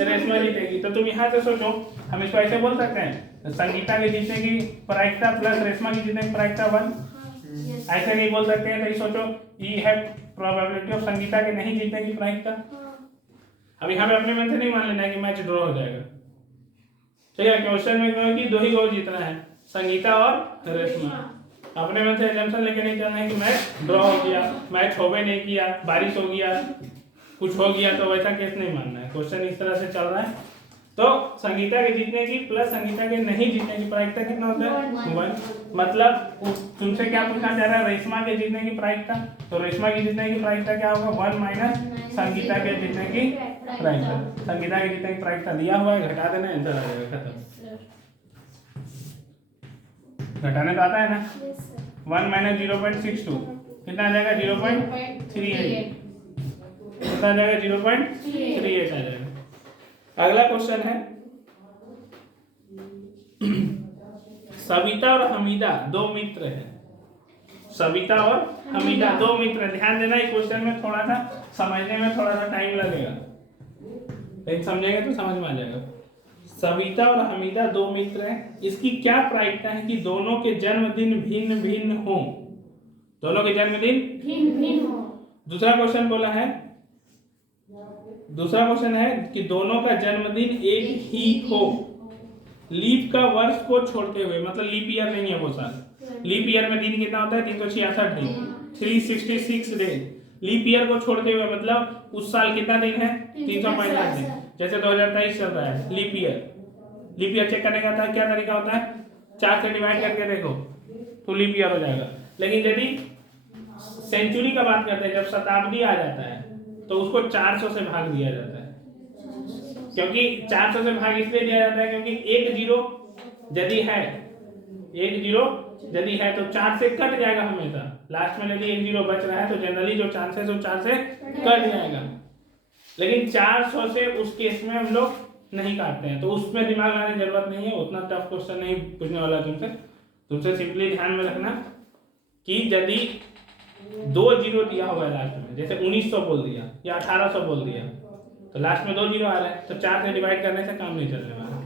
रेशमा जीतेगी। तो तुम यहाँ से सोचो, हम इसको ऐसे बोल सकते हैं, संगीता के जीतने की प्रायिकता प्लस रेशमा की जीतने की प्रायिकता 1। ऐसे नहीं बोल सकते हैं। तो ये सोचो, ये है प्रोबेबिलिटी ऑफ संगीता के नहीं जीतने की प्रायिकता। अब यहाँ पे अपने मन से नहीं मान लेना है कि मैच ड्रॉ हो जाएगा। ठीक है, क्वेश्चन में कहो कि दो ही गोल जीतना है, संगीता और रेशमा। अपने मन से एजम्पशन लेके नहीं चलना है कि मैच ड्रॉ हो गया, मैच होवे नहीं किया, बारिश हो गया, कुछ हो गया, तो वैसा केस नहीं मानना है। क्वेश्चन इस तरह से चल रहा है। तो संगीता के जीतने की प्लस संगीता के नहीं जीतने की प्रायिकता कितना होता है, 1। मतलब तुमसे क्या पूछना चाह रहा है, रेशमा के जीतने की प्रायिकता। तो रेशमा की जीतने की प्रायिकता क्या होगा, 1 माइनस संगीता के जीतने की प्रायिकता। संगीता के जीतने की प्रायिकता दिया हुआ है, घटा देना, आंसर आ जाएगा, खत्म। घटाने तो आता है ना, 1 माइनस 0.62 कितना आ जाएगा, 0.38। कितना आ जाएगा, 0.38 आ जाएगा। अगला क्वेश्चन है, सविता और हमीदा दो मित्र हैं। सविता और हमीदा दो मित्र हैं। ध्यान देना, इस क्वेश्चन में थोड़ा सा समझने में थोड़ा सा टाइम लगेगा, लेकिन समझेंगे तो समझ में आ जाएगा। सविता और हमीदा दो मित्र हैं। इसकी क्या प्रायिकता है कि दोनों के जन्मदिन भिन्न भिन्न हो। दोनों के जन्मदिन भिन्न भिन्न हो। दूसरा क्वेश्चन है कि दोनों का जन्मदिन एक ही हो, लीप का वर्ष को छोड़ते हुए, मतलब लीप ईयर नहीं है वो साल। लीप ईयर में दिन कितना होता है, 366 दिन, 366 डे। लीप ईयर को छोड़ते हुए मतलब उस साल कितना दिन है, 365 दिन। जैसे 2023 चल रहा है, लीप ईयर चेक करने का था क्या तरीका होता है, 4 से डिवाइड करके देखो तो लीप ईयर हो जाएगा। लेकिन यदि सेंचुरी का बात करते हैं, जब शताब्दी आ जाता है तो उसको 400 से भाग दिया जाता है। क्योंकि 400 से भाग इसलिए दिया जाता है क्योंकि एक जीरो यदि है तो 4 से कट जाएगा हमेशा। लास्ट में यदि एक जीरो बच रहा है तो जनरली जो चांसेस है 4 से कट जाएगा। लेकिन 400 से उस केस में हम लोग नहीं काटते हैं, तो उसमें दिमाग लगाने की जरूरत नहीं है। उतना टफ क्वेश्चन नहीं पूछने वाला तुमसे सिंपली ध्यान में रखना कि यदि 2 जीरो दिया हुआ है लास्ट में, जैसे 1900 बोल दिया या 1800 बोल दिया, तो लास्ट में 2 जीरो आ रहा है, तो 4 से डिवाइड करने से काम नहीं चलने वाला।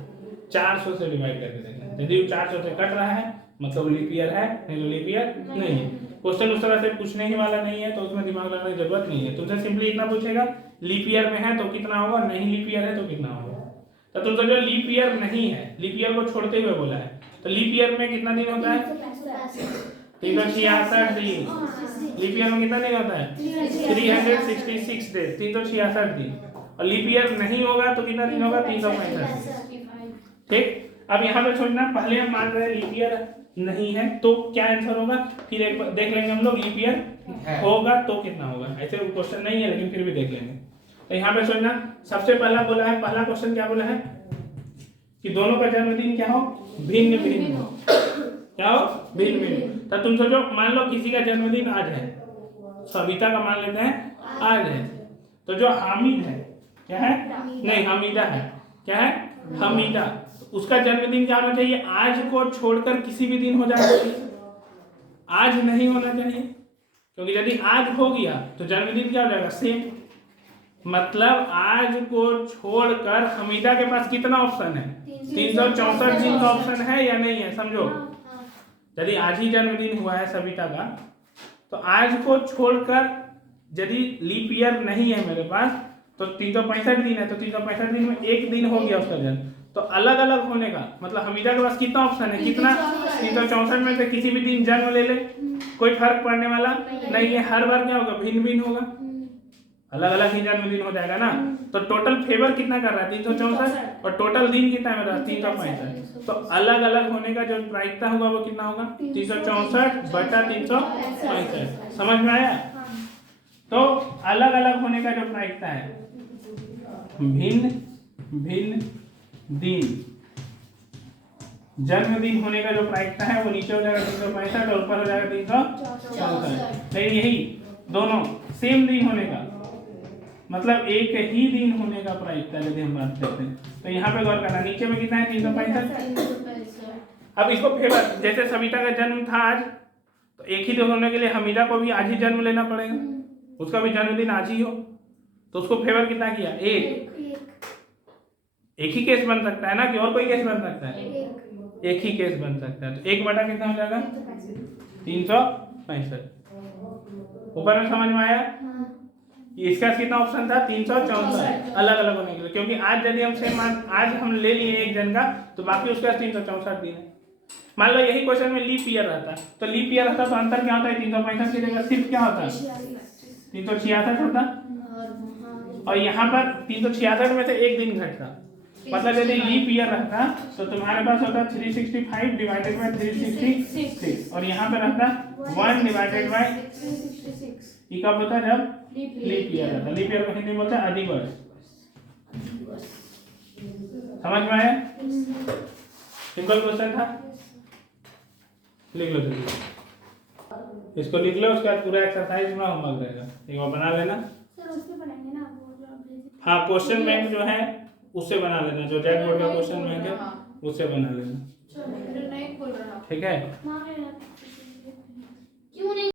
400 से डिवाइड करके देखना, यदि 400 से कट रहा है मतलब लीप ईयर है, नहीं तो लीप ईयर नहीं है। क्वेश्चन उस तरह से पूछने ही वाला नहीं है, तो उसमें दिमाग लगाने की जरूरत नहीं है। तुमसे सिंपली इतना पूछेगा, लीप ईयर में है तो कितना होगा, नहीं लीप ईयर है तो कितना होगा। तो तुम समझो लीप ईयर नहीं है, लीप ईयर को छोड़ते हुए बोला है, तो लीप ईयर में कितना दिन होता है, 366 दिन। लीप ईयर में कितना दिन होता है, 366 डेज, 366 दिन। और लीप ईयर नहीं होगा तो कितना दिन होगा, 365। ठीक, अब यहाँ पे सोचना, पहले हम मान रहे हैं लीप ईयर नहीं है तो क्या आंसर होगा, फिर एक देख लेंगे हम लोग लीप ईयर होगा तो कितना होगा। ऐसे क्वेश्चन नहीं है लेकिन फिर भी देख लेंगे। तो यहाँ पे सोचना, सबसे पहला बोला है, पहला क्वेश्चन क्या बोला है कि दोनों का जन्मदिन क्या हो, भिन्न भिन्न हो। क्या हो, भिन्न भिन्न। तो तुम सोचो, मान लो किसी का जन्मदिन आज है, सविता का मान लेते हैं आज है, तो जो हामिद है, क्या है, नहीं हमीदा है, क्या है, हमीदा, उसका जन्मदिन क्या होना चाहिए, आज को छोड़कर किसी भी दिन हो जाना चाहिए, आज नहीं होना चाहिए। क्योंकि यदि आज हो गया तो जन्मदिन क्या हो जाएगा, सेम। मतलब आज को छोड़कर हमीदा के पास कितना ऑप्शन है, 364 दिन का ऑप्शन है या नहीं है, समझो। यदि आज ही जन्मदिन हुआ है सविता का, तो आज को छोड़कर यदि लीप ईयर नहीं है मेरे पास तो 365 दिन है, तो 365 दिन में एक दिन हो गया उसका जन्म। तो अलग अलग होने का मतलब हमीदा के पास कितना ऑप्शन है, कितना, 364 में से किसी भी दिन जन्म ले ले, कोई फर्क पड़ने वाला नहीं है। हर बार क्या होगा, भिन्न भिन्न होगा, अलग अलग ही जन्मदिन हो जाएगा ना। तो टोटल फेवर कितना कर रहा है, 364, और टोटल दिन कितना है मेरा, 365। तो अलग अलग होने का जो प्रायिकता होगा वो कितना होगा, 364 बटा 365। समझ में आया। तो अलग अलग होने का जो प्रायिकता है, भिन्न भिन्न दिन, जन्मदिन होने का जो प्रायिकता है वो नीचे हो जाएगा 365 और ऊपर हो जाएगा 364। लेकिन यही दोनों सेम दिन होने का मतलब एक ही दिन होने का प्रायिकता यदि हम बात करते हैं तो यहाँ पे गौर करना, नीचे में कितना है 365। अब इसको फेवर, जैसे सविता का जन्म था आज, तो एक ही दिन होने के लिए हमीदा को भी आज ही जन्म लेना पड़ेगा, उसका भी जन्मदिन आज ही हो, तो उसको फेवर कितना किया, एक ही केस बन सकता है ना कि और कोई केस बन सकता है, एक ही केस बन सकता है। तो 1 बटा कितना हो जाएगा 365। ऊपर में समझ में आया? इसका कितना ऑप्शन था 364 अलग अलग होने के लिए, क्योंकि आज यदि हम सेम आज हम ले लिए एक जन का तो बाकी उसका 364 दिन है। मान लो यही क्वेश्चन में लीप ईयर रहता तो लीप ईयर रहता तो अंतर क्या होता है 365 की जगह सिर्फ क्या होता 366 होता, और यहाँ पर 366 में से एक दिन घटता। मतलब यदि लीप ईयर रहता तो तुम्हारे पास होता 365 डिवाइडेड बाय 366 और यहाँ पे रहता 1 डिवाइडेड बाय, ये कब होता है जब लीप ईयर रहता। लीप ईयर को हिंदी में बोलते हैं अधिवर्ष। समझ में आया? सिंपल क्वेश्चन था, लिख लो जल्दी, इसको लिख लो, उसके बाद पूरा एक्सरसाइज में होमवर्क रहेगा, एक बार बना लेना। सर उससे बनाएंगे ना वो जो आप भेजे थे। हाँ क्वेश्चन बैंक जो है उससे बना लेना, जो जैक बोर्ड का क्वेश्चन बैंक है उससे बना लेना, चलो नहीं खोल रहा, ठीक है। हाँ